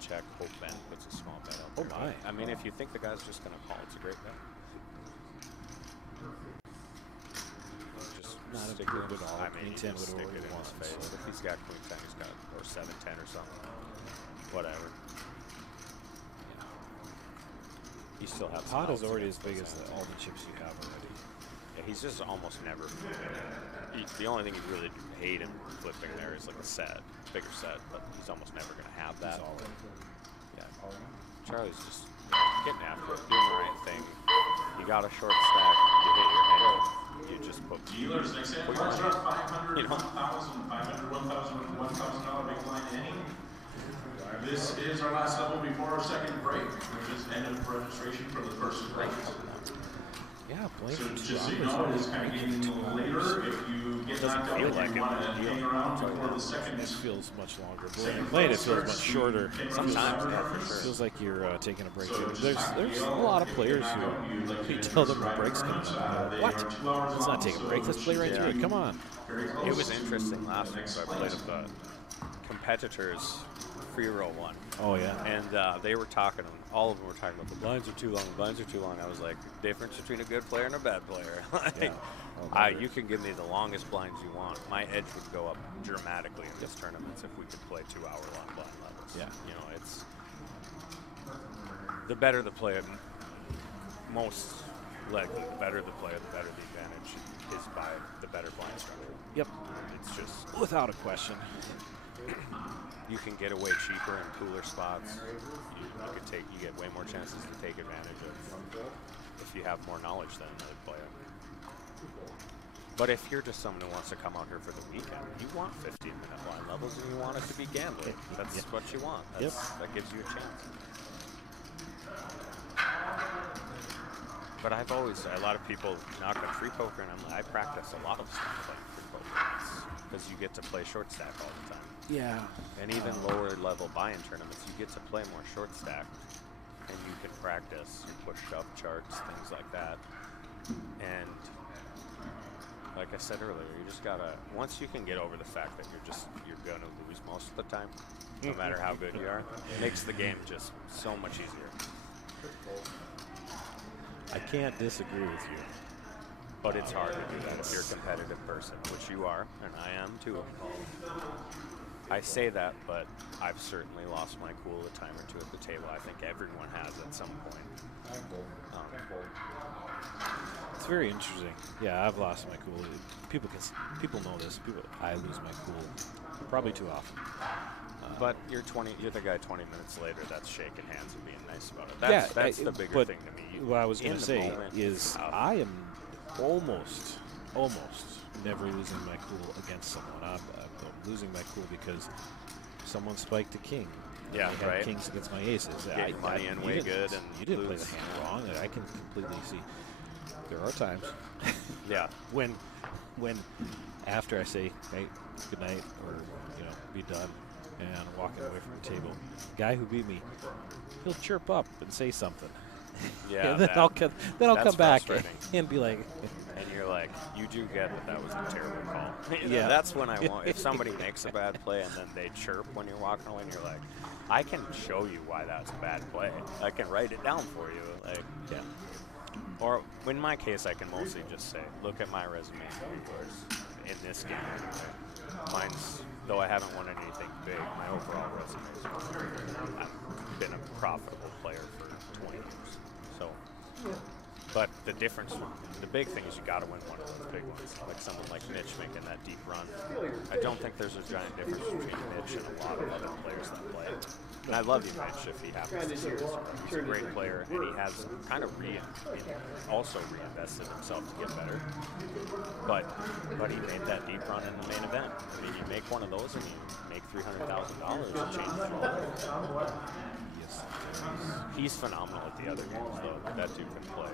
Check, hope Ben puts a small bet out Oh there. my. I mean, if you think the guy's just going to call, it's a great bet. Just Not stick improved it. at all. I mean, Queen you 10 just would stick have it in already his won, face. so. If he's got Queen 10, he's got, or 7-10 or something. Whatever. You know. You still have some Pot is outs already as against big those as hands. all the chips you have already. Yeah, he's just almost never. The only thing you really hate him flipping there is like a set, bigger set, but he's almost never going to have that. He's all in. Yeah. Charlie's just getting after it, doing the right thing. You got a short stack, you hit your hand, you just put. Dealers, next hand, cards are 500, 1,000, 500, 1,000, $1,000 big blind any. This is our last level before our second break, which is end of registration for the first break. Yeah, Blaine So for 2 just so you hours. know, it's kind of getting later. If you get knocked out, feel if like you it. want to hang around before the second. This feels much longer. Second Blaine, it starts, feels much you shorter. can Sometimes, use yeah, our for sure. Feels like you're taking a break. So too. just There's knock a it out. lot of If players knock out, who you'd like you to tell them use the right break's runners. coming up. They What? are 2 hours Let's long, not take a so break. Let's play right should through it. be Come on. very close It was to interesting last week. next So I played place. with competitors free roll one. Oh, yeah. And they were talking, all of them were talking about the blinds are too long, the blinds are too long. I was like, difference between a good player and a bad player. Like, Yeah. Oh, you can give me the longest blinds you want. My edge would go up dramatically in this tournaments if we could play 2-hour-long blind levels. Yeah. You know, it's the better the player, most likely, the better the player, the better the advantage is by the better blind structure. Yep. It's just, Without a question. you can get away cheaper in cooler spots. You get way more chances to take advantage of if you have more knowledge than another player. But if you're just someone who wants to come out here for the weekend, you want 15-minute blind levels and you want it to be gambling. That's what you want. That gives you a chance. But I've always, a lot of people knock on free poker, and I practice a lot of stuff like free poker because you get to play short stack all the time. Yeah. And even lower level buy-in tournaments, you get to play more short stack, and you can practice your push shove charts, things like that. And like I said earlier, you just gotta, once you can get over the fact that you're gonna lose most of the time, no matter how good you are, it makes the game just so much easier. I can't disagree with you. But it's hard to do that if you're a competitive person, which you are, and I am too. I say that, but I've certainly lost my cool a time or two at the table. I think everyone has at some point. It's very interesting. Yeah, I've lost my cool. People know this. I lose my cool probably too often. But you're the guy 20 minutes later that's shaking hands and being nice about it. That's the bigger but thing to me. What I was In going to the say moment, is I am almost never losing my cool against someone. I'm losing my cool because someone spiked a king. Yeah, I had right. kings against my aces. Getting money in you way didn't- good and you didn't play lose. the hand wrong. I can completely see. There are times Yeah. when after I say hey, good night or be done and I'm walking away from the table, guy who beat me, he'll chirp up and say something. Yeah. and then I'll that's come back frustrating. and be like, And you're like, you do get that was a terrible call. Yeah. That's when I want, if somebody makes a bad play and then they chirp when you're walking away and you're like, I can show you why that's a bad play. I can write it down for you. Like, yeah. or in my case, I can mostly just say, look at my resume and yours in this game. Mine's, though I haven't won anything big, my overall resume is I've been a profitable player for 20 years. So But the difference, the big thing is you got to win one of those big ones. Like someone like Mitch making that deep run. I don't think there's a giant difference between Mitch and a lot of other players that play. And I love you, Mitch, if he happens to see this. He's a great player, and he has kind of also reinvested himself to get better. But he made that deep run in the main event. I mean, you make one of those and you make $300,000 and change the world. He's phenomenal at the other games, though. That dude can play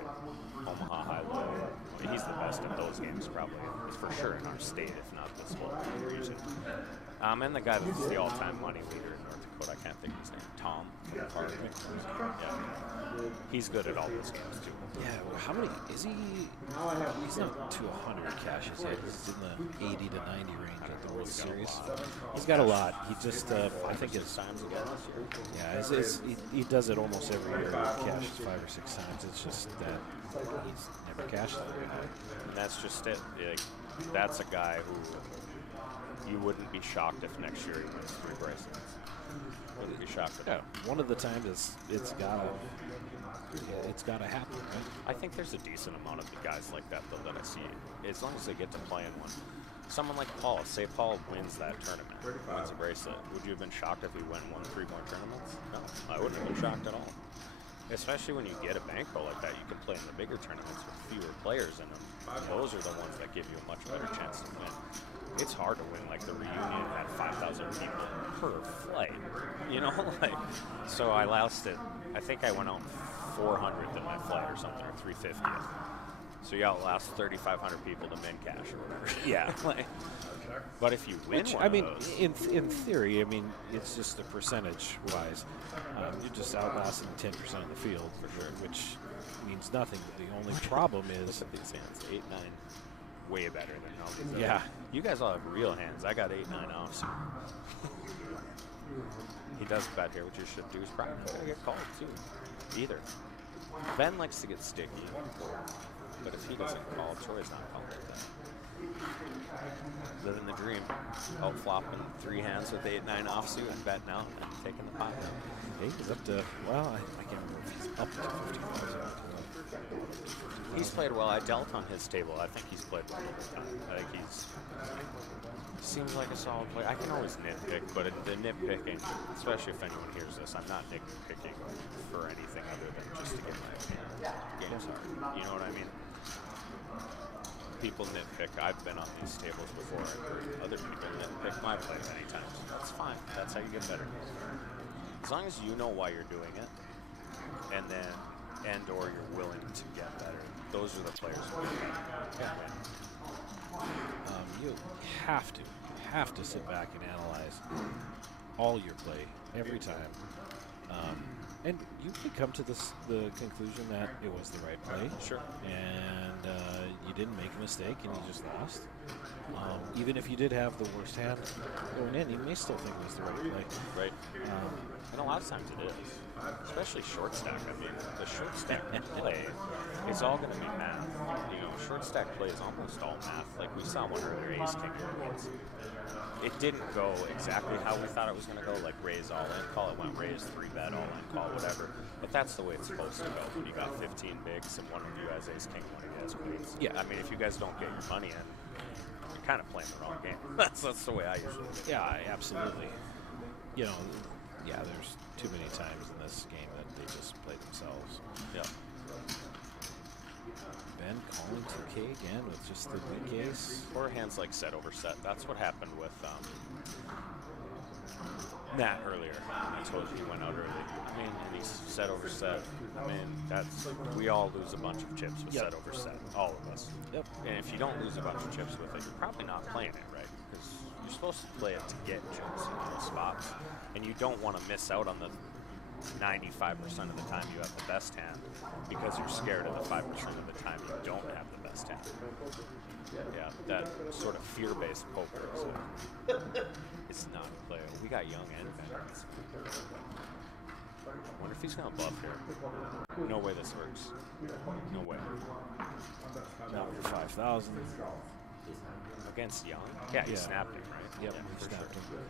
Omaha High Low. I mean, he's the best at those games, probably. He's for sure in our state, if not this whole region. And the guy that's the all-time money leader in North Dakota, I can't think of his name, Tom. Yeah. He's good at all those games, too. Yeah, well, how many is he? He's not to 100 cashes yet. He's in the 80 to 90 range at the World Series. He's got a lot. He just, I think his times again this Yeah, year. he does it almost every year. He cashes 5 or 6 times. It's just that he's never cashed them. And that's just it. Like, that's a guy who you wouldn't be shocked if next year he wins 3 bracelets. Wouldn't be shocked at Yeah, one of the times it's gotta happen, right? I think there's a decent amount of guys like that, though, that I see. As long as they get to play in one. Someone like Paul, say Paul wins that tournament, wins a bracelet. Would you have been shocked if he won 3 more tournaments? No, I wouldn't have been shocked at all. Especially when you get a bankroll like that, you can play in the bigger tournaments with fewer players in them. Those are the ones that give you a much better chance to win. It's hard to win, like the reunion had 5,000 people per flight, you know, like, so I lasted, I think I went out 400th in my flight or something, or 350th. So you outlast 3,500 people to min cash or whatever. Yeah. Like, but if you win one I mean, of those, in theory, I mean, it's just a percentage-wise. You're just outlasting 10% of the field, for sure, which means nothing. The only problem is these hands, 8, 9, way better than how these Yeah. are. You guys all have real hands. I got 8, 9 ounce. He does bet here, which you should do. He's probably going to get called, too. Either. Ben likes to get sticky. But if he doesn't call, Troy's not calling like that. Living the dream. Out flopping 3 hands with 8, 9 offsuit and betting out and taking the pot. he's up to, well, I can't remember if he's up to 50,000. He's played well. I dealt on his table. I think he's played well over time. I think seems like a solid player. I can always nitpick, but the nitpicking, especially if anyone hears this, I'm not nitpicking for anything other than just to get my games hard. You know what I mean? People nitpick. I've been on these tables before. I've heard other people nitpick my play many times. That's fine. That's how you get better. As long as you know why you're doing it, or you're willing to get better, those are the players who can win. You have to sit back and analyze all your play every time. And you could come to the conclusion that it was the right play. Sure. And you didn't make a mistake and you just lost. Even if you did have the worst hand going in, you may still think it was the right play. Right. And a lot of times it is. Especially short stack. I mean, the short stack play is all going to be math. You know, short stack play is almost all math. Like we saw one earlier, ace king Europeans. It didn't go exactly how we thought it was going to go, like raise all in call. It went raise 3-bet all in call, whatever. But that's the way it's supposed to go. When you got 15 bigs and one of you has ace king, one of you has queens. Yeah. I mean, if you guys don't get your money in, you're kind of playing the wrong game. that's the way I usually do it. Yeah, absolutely. You know, yeah, there's too many times in this game that they just play themselves. Yeah. Ben calling 2K again with just the weak ace. Or hands like set over set. That's what happened with Matt earlier. I told you he went out early. I mean, and he's set over set. I mean, we all lose a bunch of chips with set over set. All of us. Yep. And if you don't lose a bunch of chips with it, you're probably not playing it right. Because you're supposed to play it to get chips in those spots. And you don't want to miss out on the 95% of the time you have the best hand because you're scared of the 5% of the time you don't have the best hand. Yeah, that sort of fear-based poker is not a play. We got young and veterans. I wonder if he's going to bluff here. No way this works. No way. Now for 5,000. Against Young? Yeah, he snapped him, right? Yep, Yeah, he for snapped sure. him.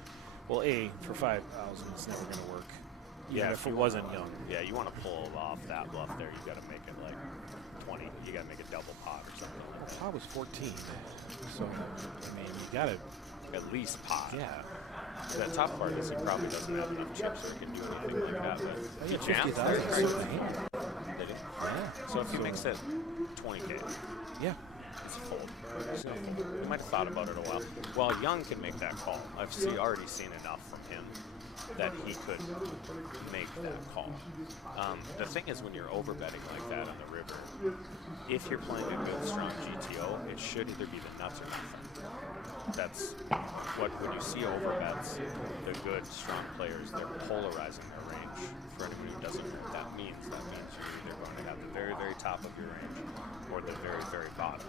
Well, for 5,000, it's never going to work. Yeah, Even if it wasn't Young. Yeah, you want to pull off that bluff there, you got to make it like 20. You got to make a double pot or something like that. Pot was 14. So, I mean, you got to, At least pot. yeah. The tough part is he probably doesn't have enough chips or can do anything like that. But he Yeah, jams 50,000 there, is right? something. Did he? Yeah. So if he makes it 20K, Yeah. it's a fold. He's gonna fold. He might have thought about it a while. Well, Young can make that call. I've already seen enough from him that he could make that call. The thing is, when you're overbetting like that on the river, if you're playing a good, strong GTO, it should either be the nuts or nothing. That's what, when you see overbets, the good, strong players, they're polarizing their range. For anyone who doesn't know what that means you're either going to have the very, very top of your range or the very, very bottom.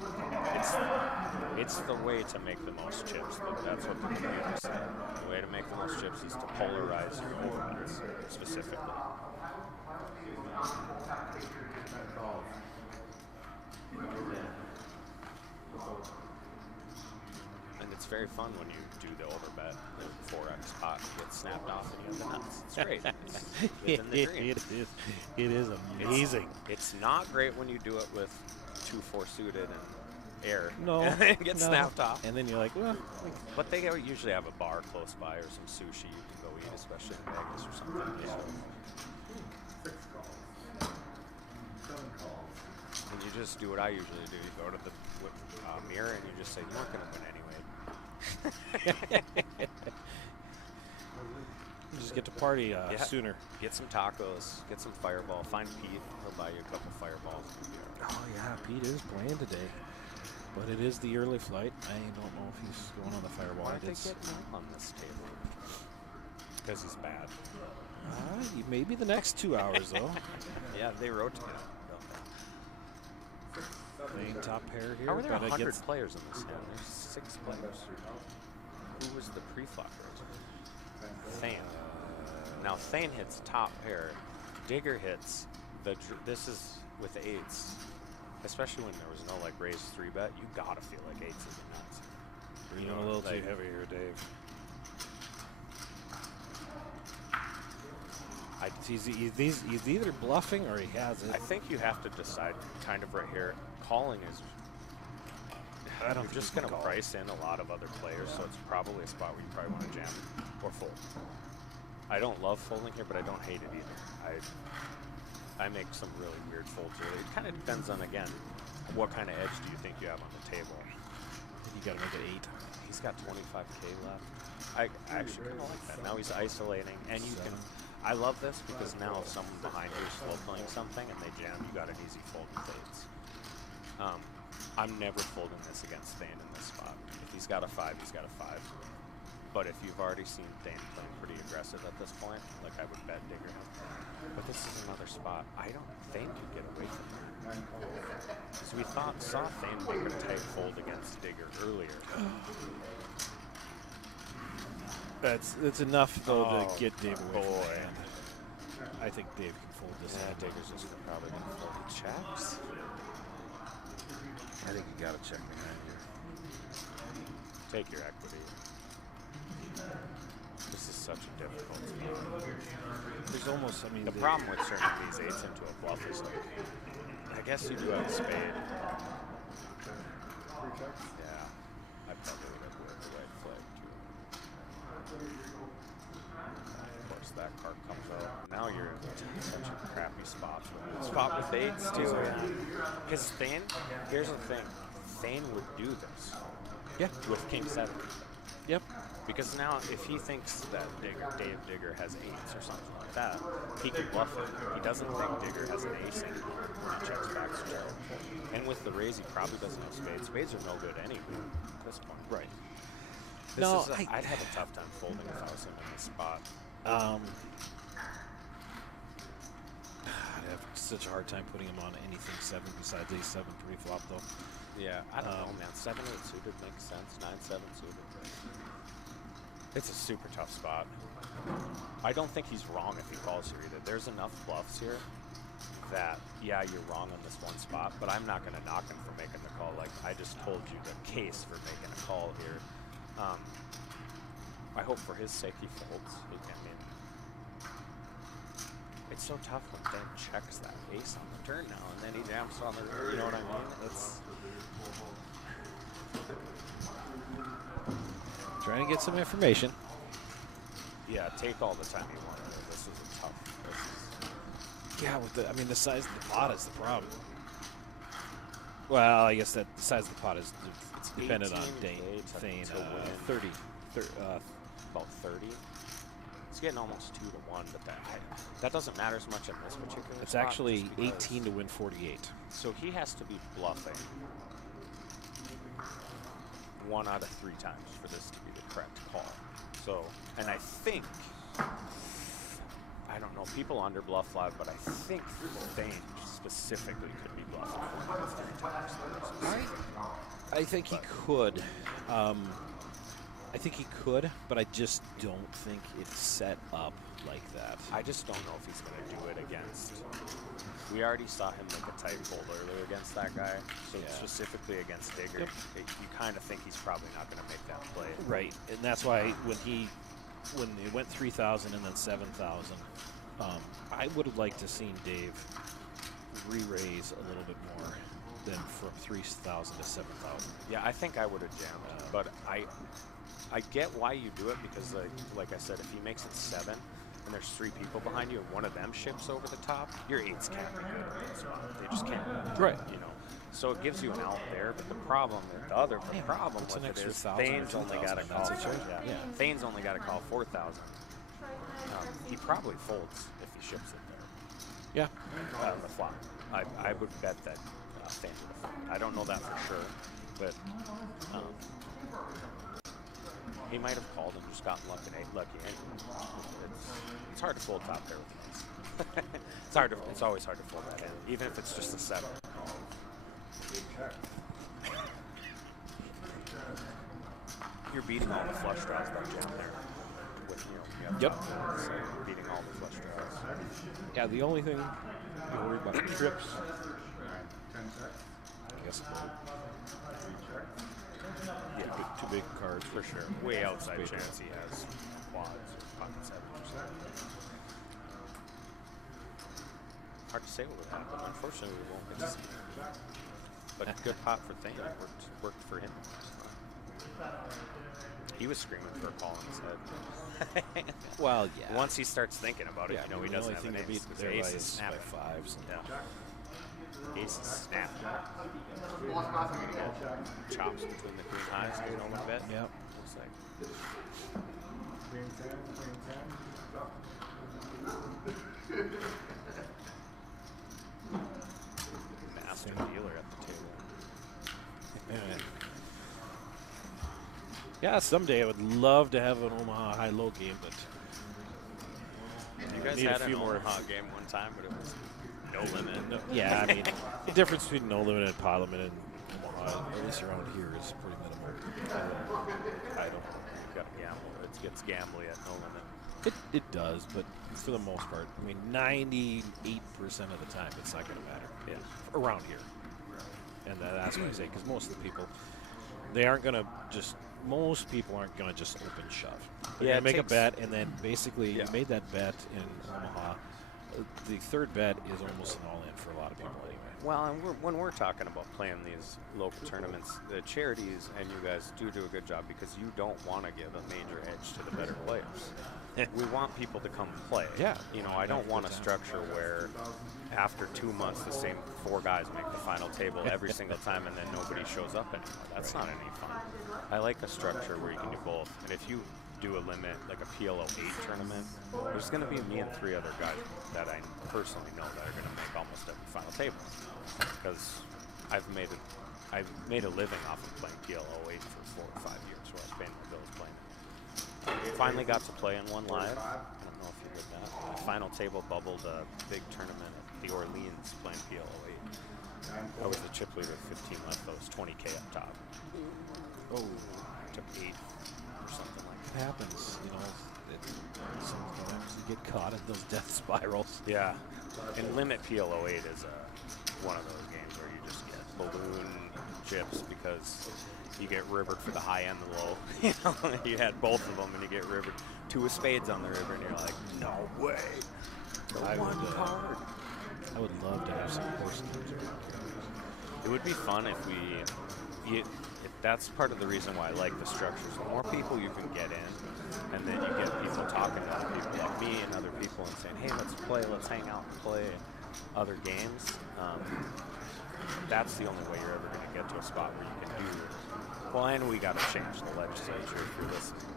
It's the way to make the most chips. That's what the computer said. The way to make the most chips is to polarize your overbets specifically. And it's very fun when you do the overbet, the 4x pot gets snapped off and you have the nuts. It's great. It's living the dream. It is amazing. It's not great when you do it with 2-4 suited and air. No. And it gets no. snapped off. And then you're like, well, But they usually have a bar close by or some sushi you can go eat, especially in Vegas or something. Yeah. And you just do what I usually do. You go to the mirror and you just say, you weren't going to win anyway. you just get to party sooner. Get some tacos, get some Fireball. Find Pete. He'll buy you a couple Fireballs. Oh, yeah, Pete is playing today. But it is the early flight. I don't know if he's going on the Fireball. Why are they getting him on this table? Because he's bad. Maybe the next 2 hours, though. Yeah, they rotate him. Playing top pair here. How are there but 100 against- players in this hand? There's 6 players. Who was the pre-flopper? Thane. Now Thane hits top pair. Digger hits the. This is with 8s, especially when there was no like raise 3-bet. You gotta feel like 8s is nuts. You know, a little too heavy here, Dave. He's either bluffing or he has it. I think you have to decide kind of right here. Calling is. I don't You're just going to price in a lot of other players, so it's probably a spot where you probably want to jam or fold. I don't love folding here, but I don't hate it either. I make some really weird folds here. It kind of depends on, again, what kind of edge do you think you have on the table. You got to make it 8. He's got 25K left. I actually kind of like that. Now he's isolating, and you can. I love this because now if someone behind you is slow playing something and they jam, you got an easy fold with 8s. I'm never folding this against Thane in this spot. If he's got a 5, he's got a 5. But if you've already seen Thane playing pretty aggressive at this point, like I would bet Digger him. But this is another spot. Thane can get away from it. So we saw Thane make a tight fold against Digger earlier. It's enough though to get Dave away from boy. the hand. I think Dave can fold this. Yeah, hand. Digger's just probably going to fold the checks. I think you got to check behind here. Take your equity. This is such a difficult spot. There's almost, I mean, The problem with turning these 8s into a bluff is like, I guess you do have a spade. Yeah, I probably would have worked the right flag too. Of course, that card comes out. Now you're in such a crappy spot. Spot with 8s too. Because Thane, here's the thing, Thane would do this. Yeah. With King 7. Yep. Because now, if he thinks that Dave Digger has 8s or something like that, he can bluff it. He doesn't think Digger has an ace anymore when he checks back to zero. And with the raise, he probably doesn't have spades. Spades are no good anyway at this point. Right. I'd have a tough time folding if I was him in this spot. I'd have such a hard time putting him on anything 7 besides A7 pre-flop though. Yeah, I don't know, man. 7-8 suited makes sense. 9-7 suited. It's a super tough spot. I don't think he's wrong if he calls here either. There's enough bluffs here that, yeah, you're wrong on this one spot, but I'm not going to knock him for making the call. Like, I just told you the case for making a call here. I hope for his sake he folds. I mean, it's so tough when Ben checks that ace on the turn now, and then he jumps on the, you know what I mean? It's Trying to get some information. yeah, take all the time you want. This is a tough. Yeah, with the, I mean, the size of the pot is the problem. Well, I guess that the size of the pot is it's dependent on 18 Thane. to win. 30. About 30. It's getting almost 2 to 1, but that doesn't matter as much in this particular It's spot actually just because- 18 to win 48. So he has to be bluffing 1 out of 3 times for this to be the correct call. So, and I think, I don't know, people under bluff live, but I think Thane specifically could be bluffing 1 out of 3 times. I think he could. I think he could, but I just don't think it's set up like that. I just don't know if he's going to do it against. We already saw him make a tight fold earlier against that guy. So Yeah. specifically against Digger, you kind of think he's probably not going to make that play. Right, and that's why when it went 3,000 and then 7,000, I would have liked to seen Dave re-raise a little bit more than from 3,000 to 7,000. Yeah, I think I would have jammed, but I get why you do it because, like I said, if he makes it 7 and there's 3 people behind you and one of them ships over the top, your 8s can't be good. They just can't. Right. You know. So it gives you an out there, but the problem with the problem it's with an it extra is 1,000 or Thane's only got to 2,000, call. that's it, right? Yeah. Yeah. Thane's only got to call 4,000. He probably folds if he ships it there. Yeah. On the flop. I would bet that Thane would have folded. I don't know that for sure, but he might have called and just gotten lucky anyway. It's hard to fold top there with these. It's always hard to fold that in, even if it's just a 7. You're beating all the flush draws by jam there. With, you have Yep. top four, so you're beating all the flush draws. Yeah, the only thing you're worried about are trips. I guess two big cards For sure. Way outside chance he has quads or pocket 7s. Hard to say what would happen. Unfortunately, we won't get to see it. But good pot for Thane. Worked for him. He was screaming for a call in his head. Well, yeah. Once he starts thinking about it, Yeah, you know he the doesn't only have thing an to ace. beat Because there ace by is is by snapping. 5s. And Yeah. Ace is snapping. Chops between the queen highs. There's no one bet. Yep. Looks like. Master dealer at the table. Yeah, someday I would love to have an Omaha high-low game, but You guys need a had few an more. Omaha game one time, but it was no limit. yeah, I mean, the difference between no limit and pot limit in Omaha, at least around here, is pretty minimal. I don't. You got to gamble. It gets gambly at no limit. It does, but for the most part, I mean, 98% of the time, it's not going to matter. Yeah. Around here, and that's what I say, because most of the people, they aren't going to just. Most people aren't going to just open shove. They're Yeah, going to make a takes- bet, and then basically Yeah. you made that bet in Omaha. The third bet is almost an all-in for a lot of people anyway. Well, and when we're talking about playing these local tournaments, the charities and you guys do a good job because you don't want to give a major edge to the better players. We want people to come play. Yeah. You know, I don't want a structure where after 2 months the same 4 guys make the final table every single time and then nobody shows up anymore. That's not any fun. I like a structure where you can do both. And if you do a limit, like a PLO 8 tournament, there's going to be me and 3 other guys that I personally know that are going to make almost every final table. Because I've made a living off of playing PLO 8 for 4 or 5 years where I was paying my bills playing it. Finally got to play in one live. I don't know if you heard that. My final table bubbled a big tournament at the Orleans playing PLO 8. I was the chip leader at 15 left. I was 20K up top. Oh, Took 8 or something like it happens, you know. Sometimes you get caught in those death spirals. that. Yeah. And Limit PLO 8 is one of those games where you just get balloon chips because you get rivered for the high and the low. You know, you had both of them and you get rivered. 2 of spades on the river and you're like, no way. I would love to have some horse cards around here. It would be fun if that's part of the reason why I like the structures. The more people you can get in, and then you get people talking to other people like me and other people and saying, hey, let's play, let's hang out and play other games. That's the only way you're ever going to get to a spot where you can do. Well, and we got to change the legislature if you're listening.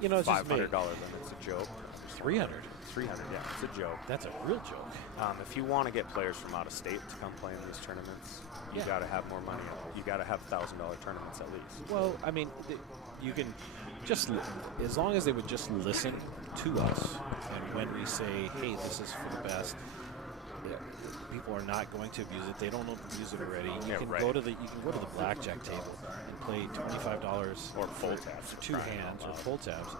You know, it's just $500 limit's a joke. 300. 300, yeah, it's a joke. That's a real joke. If you want to get players from out of state to come play in these tournaments, you got to have more money. You got to have $1,000 tournaments at least. Well, I mean, you can just, as long as they would just listen to us, and when we say, hey, this is for the best, people are not going to abuse it. They don't abuse it already. You can go to the blackjack table and play $25 or full tabs for 2 hands or pull tabs.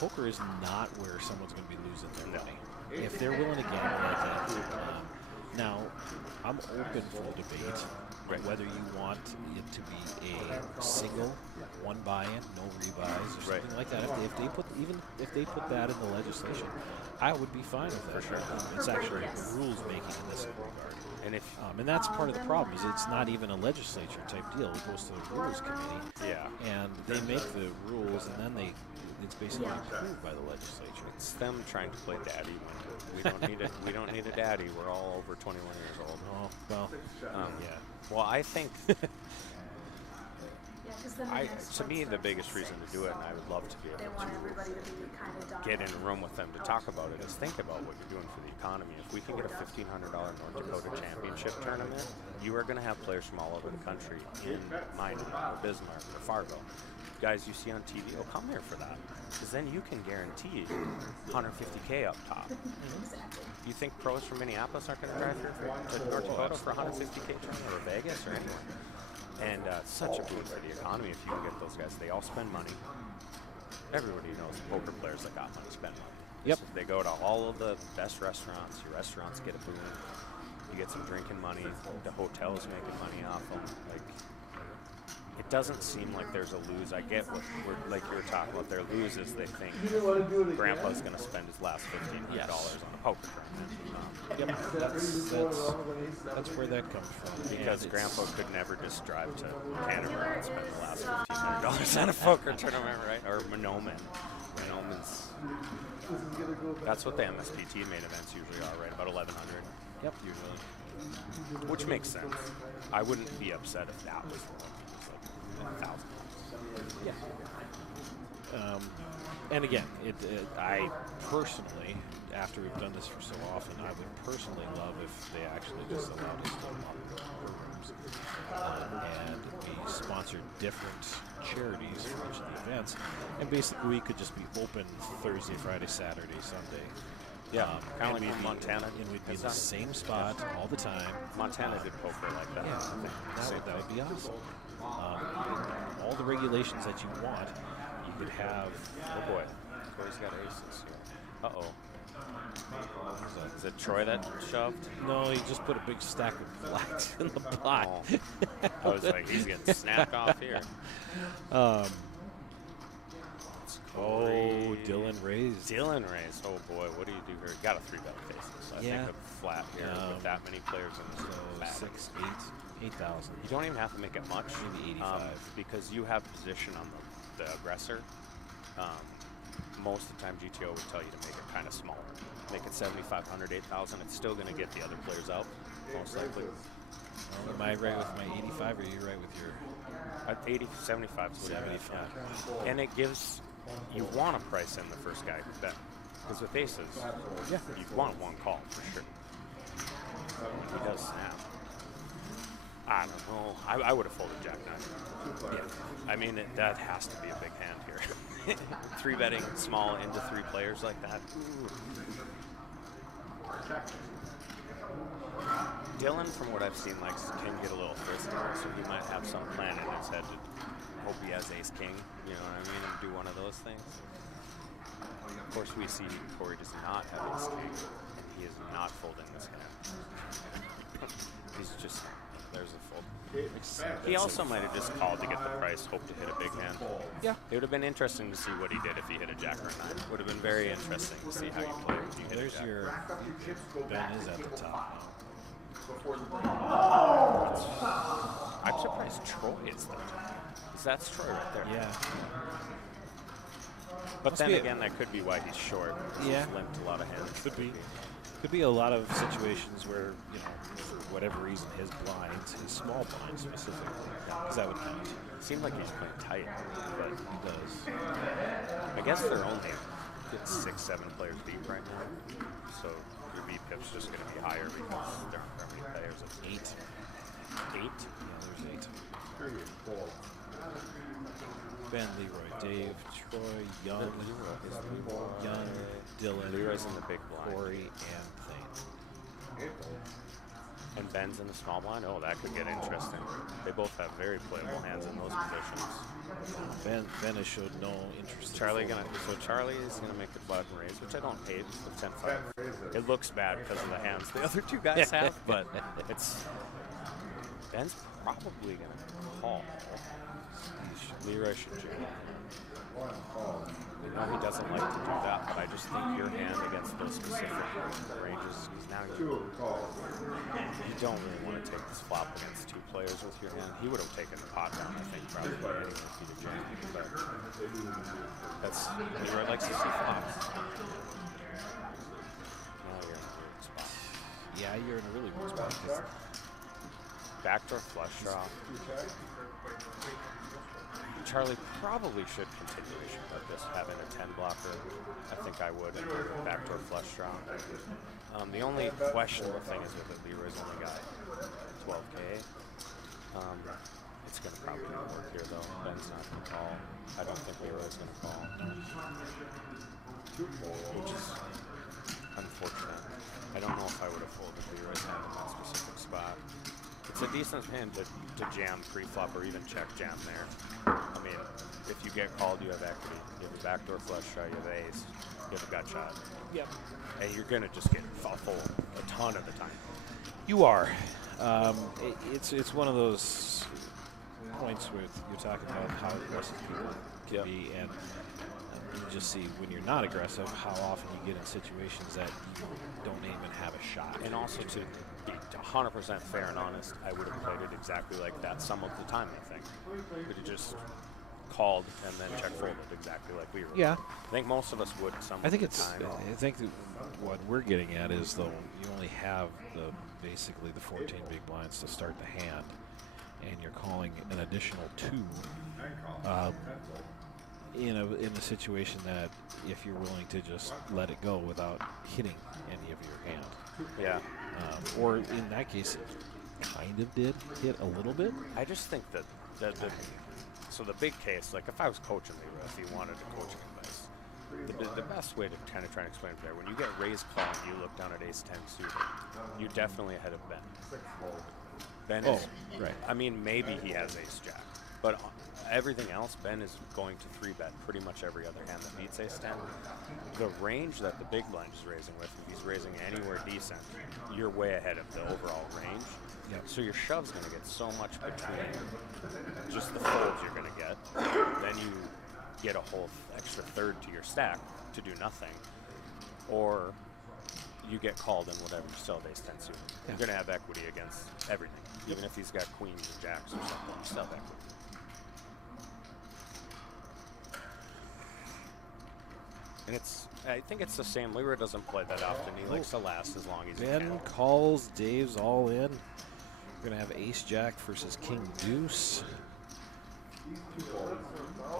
Poker is not where someone's going to be losing their money. If they're willing to gamble like that. Now, I'm open for the debate whether you want it to be a single, one buy-in, no rebuys, or something like that. If they put that in the legislation, I would be fine with that. For sure. It's actually rules making in this regard. And that's part of the problem is it's not even a legislature type deal. It goes to the rules committee. Yeah. And they make the rules, and then it's basically approved by the legislature. It's them trying to play daddy. We don't need it. We don't need a daddy. We're all over 21 years old. Oh well. Yeah. Well, I think. To me, the biggest reason to do it, and I would love to be able to get in a room with them to talk about it, is think about what you're doing for the economy. If we can get a $1,500 North Dakota Championship tournament, you are going to have players from all over the country in Minot or Bismarck or Fargo. Guys you see on TV will come here for that, because then you can guarantee $150K up top. You think pros from Minneapolis aren't going to drive here to North Dakota for $150K tournament, or Vegas, or anywhere? And such a boon for the economy if you can get those guys. They all spend money. Everybody knows poker players that got money spend money. Yep. So they go to all of the best restaurants. Your restaurants get a boon. You get some drinking money. The hotel's making money off them. Like, it doesn't seem like there's a lose. I get what like you were talking about. Their lose is they think Grandpa's going to spend his last $1,500 on a poker tournament. That's where that comes from. Because Grandpa could never just drive to Canterbury and spend the last $1,500 on a poker tournament, right? Or Monoman. Monoman's. That's what the MSPT main events usually are, right? About 1,100. Yep. Usually. Which makes sense. I wouldn't be upset if that was like 1,000. Yeah. And again, I personally, after we've done this for so often, I would personally love if they actually just allowed us to monitor programs and we sponsored different charities for each of the events, and basically we could just be open Thursday, Friday, Saturday, Sunday. Yeah, kind of like Montana. And we'd be in the same spot all the time. Montana did poker like that. Yeah, that would be awesome. All the regulations that you want, you could have. Oh boy, Corey's got aces here. Uh-oh. Is it Troy that shoved? No, he just put a big stack of blacks in the pot. Oh. I was like, he's getting snapped off here. Dylan Rays. Dylan Rays. Oh boy, what do you do here? Got a 3-bet faces. I think a flat here with that many players in this. 6, 8,000. You don't even have to make it much. Maybe 85. Because you have position on the aggressor. Most of the time, GTO would tell you to make it kind of smaller. Make it 7,500, 8,000. It's still going to get the other players out, most likely. Well, am I right with my 85, or are you right with your 75? 75. Yeah. And it gives you want to price in the first guy who bet, because with aces, you want one call for sure. He does snap. I don't know. I would have folded Jack 9. Yeah. I mean, that has to be a big hand here. 3-betting small into 3 players like that. Ooh. Dylan, from what I've seen, can get a little frisky, so he might have some plan in his head to hope he has ace-king, you know what I mean, and do one of those things. Of course, we see Corey does not have ace-king, and he is not folding this hand. He's just There's a fold. He also might have just called to get the price, hoped to hit a big hand. Yeah. It would have been interesting to see what he did if he hit a jack or a 9. Would have been very interesting to see how you play if you hit a There's jack. your Ben is at the top I'm surprised Troy is the top. That's Troy right there. now. Yeah. But Must then be again, that could be why he's short. Yeah. He's limped a lot of hands. Could be. Could be a lot of situations where, you know, for whatever reason, his blinds, his small blinds specifically, because that would count. Seemed like he's playing tight, but He does. I guess they're only 6, 7 players deep right now. So your VPIP's just going to be higher because there aren't very many players. It's 8. 8? Yeah, there's 8. Ben, Leroy, Dave, Troy, Young, Dylan, Leroy's in the big blind. Corey, and Thane. And Ben's in the small blind. Oh, that could get interesting. They both have very playable hands in those positions. Ben has showed no interest. Charlie is gonna make the button raise, which I don't hate with 10-5. It looks bad because of the hands the other two guys have, but it's Ben's probably gonna call. Leroy should jam. I know he doesn't like to do that, but I just think your hand against those specific ranges, because now you don't really want to take this flop against 2 players with your hand. He would have taken the pot down, I think, probably anyway if he'd have jammed. But that's Leroy likes to see flops. Now you're in a weird spot. Yeah, you're in a really weird spot. Backdoor flush draw. Charlie probably should continuation of this, having a 10 blocker. I think I would, and backdoor flush draw. The only questionable thing is that Leroy's only got 12K. It's going to probably not work here, though. Ben's not going to call. I don't think Leroy's going to call, which is unfortunate. I don't know if I would have folded Leroy's hand in that specific spot. It's a decent hand to jam pre-flop or even check jam there. I mean, if you get called, you have equity. You have a backdoor flush shot, you have ace, you have a gut shot. Yep. And you're going to just get full a ton of the time. You are. It's one of those points where you're talking about how aggressive people can be, and you just see when you're not aggressive how often you get in situations that you don't even have a shot. And also to be 100% fair and honest, I would have played it exactly like that some of the time, I think. Would have just called and then check folded exactly like we were. Yeah. I think most of us would some I think of the it's. time. I think that what we're getting at is though you only have basically the 14 big blinds to start the hand, and you're calling an additional 2 in a situation that if you're willing to just let it go without hitting any of your hand. Yeah. Or in that case, it kind of did hit a little bit. I just think that so the big case, like if I was coaching Leroy, if he wanted to coach advice, the best way to kind of try and explain it there, when you get raised call and you look down at ace-10 suited, you're definitely ahead of Ben. Ben is, right. I mean, maybe he has ace-jack, but everything else, Ben is going to 3-bet pretty much every other hand that beats ace-10. The range that the big blind is raising with, if he's raising anywhere decent, you're way ahead of the overall range. Yep. So your shove's going to get so much between just the folds you're going to get. Then you get a whole extra third to your stack to do nothing. Or you get called in whatever you still have ace-10 suited. You're going to have equity against everything. Even if he's got queens or jacks or something, you still have equity. And I think it's the same. Leroy doesn't play that often. He likes to last as long as he Ben can. calls. Dave's all in. We're gonna have ace-jack versus king-deuce.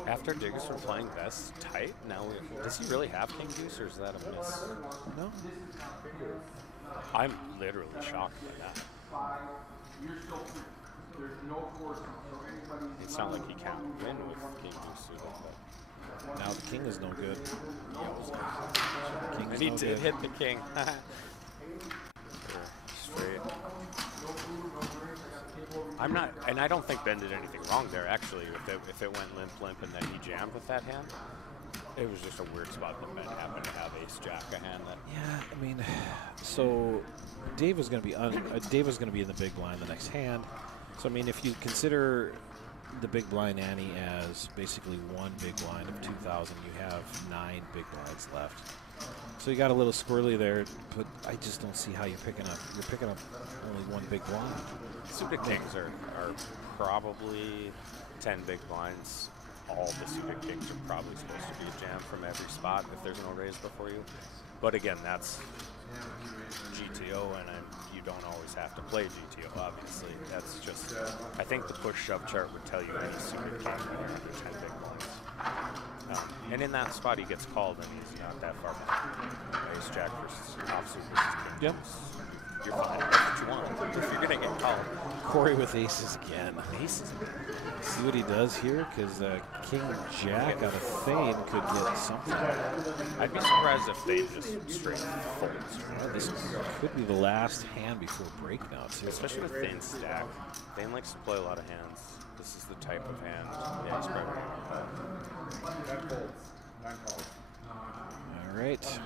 After Diggerson playing best tight, now does he really have king-deuce or is that a miss? No. I'm literally shocked by that. It's not like he can't win with king-deuce suited, but Now the king is no good. and he did hit the king. Straight. I'm not, and I don't think Ben did anything wrong there. Actually, if it went limp, and then he jammed with that hand, it was just a weird spot that Ben happened to have ace-jack, a hand that. Yeah, I mean, so Dave was going to be Dave was going to be in the big blind the next hand. So I mean, if you consider the big blind ante as basically one big blind of 2,000, you have 9 big blinds left. So you got a little squirrely there, but I just don't see how you're picking up. You're picking up only one big blind. Suited kings are probably 10 big blinds. All the suited kings are probably supposed to be a jam from every spot if there's no raise before you. But again, that's GTO, and you don't always have to play GTO, obviously. That's just, I think the push-shove chart would tell you any suited king when you're under 10 big blinds. And in that spot, he gets called, and he's not that far back. Ace Jack versus offsuit versus king. Yep. You're fine. That's what you want. If you're going to get called. Corey with aces again. Aces. See what he does here, because King Jack out of Thane could get something. I'd be surprised if Thane just straight folds. Well, this could be the last hand before break now, too. Especially with Thane's stack. Thane likes to play a lot of hands. This is the type of hand. Yeah, he's probably. All right.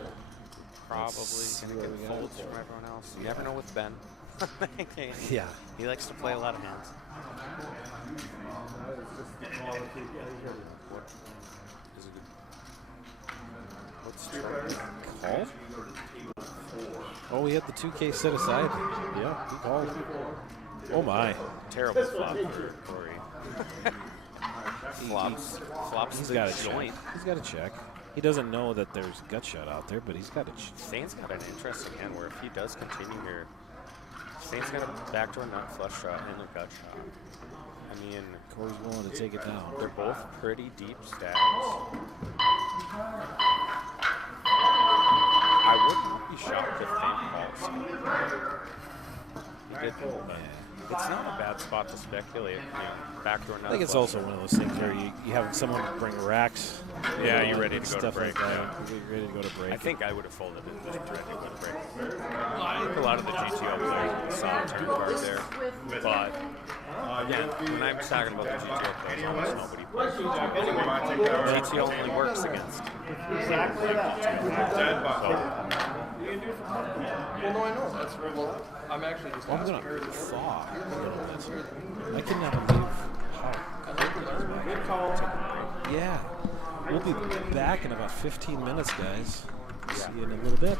Probably going to get folds from everyone else. You never know with Ben. Yeah. He likes to play a lot of hands. What is it? What's Call? Oh, we had the 2K set aside. Yeah, he called. Oh, my. Terrible flop for Corey. Flops He's the got a joint. check. He's got a check. He doesn't know that there's gut shot out there, but he's got a check. Thane's got an interesting hand where if he does continue here, Thane's got a backdoor nut flush shot and a gut shot. I mean, Corey's willing to take it down. they're both pretty deep stacks. I would not be shocked if Thane calls. He did pull, but it's not a bad spot to speculate. Backdoor nut. I think it's also one of those things where you have someone bring racks. Yeah, you're ready to go to stuff break. like that. You're ready to go to break. I think I would have folded it and ready to go to break. I think a lot of the GTO players saw a turn card there, but again, when I'm talking about the GTO players, almost nobody plays GTO. GTO only works against. Well, no, I know. That's well, I'm actually just I'm asking. going to thaw. I cannot believe how. Yeah. We'll be back in about 15 minutes, guys. See you in a little bit.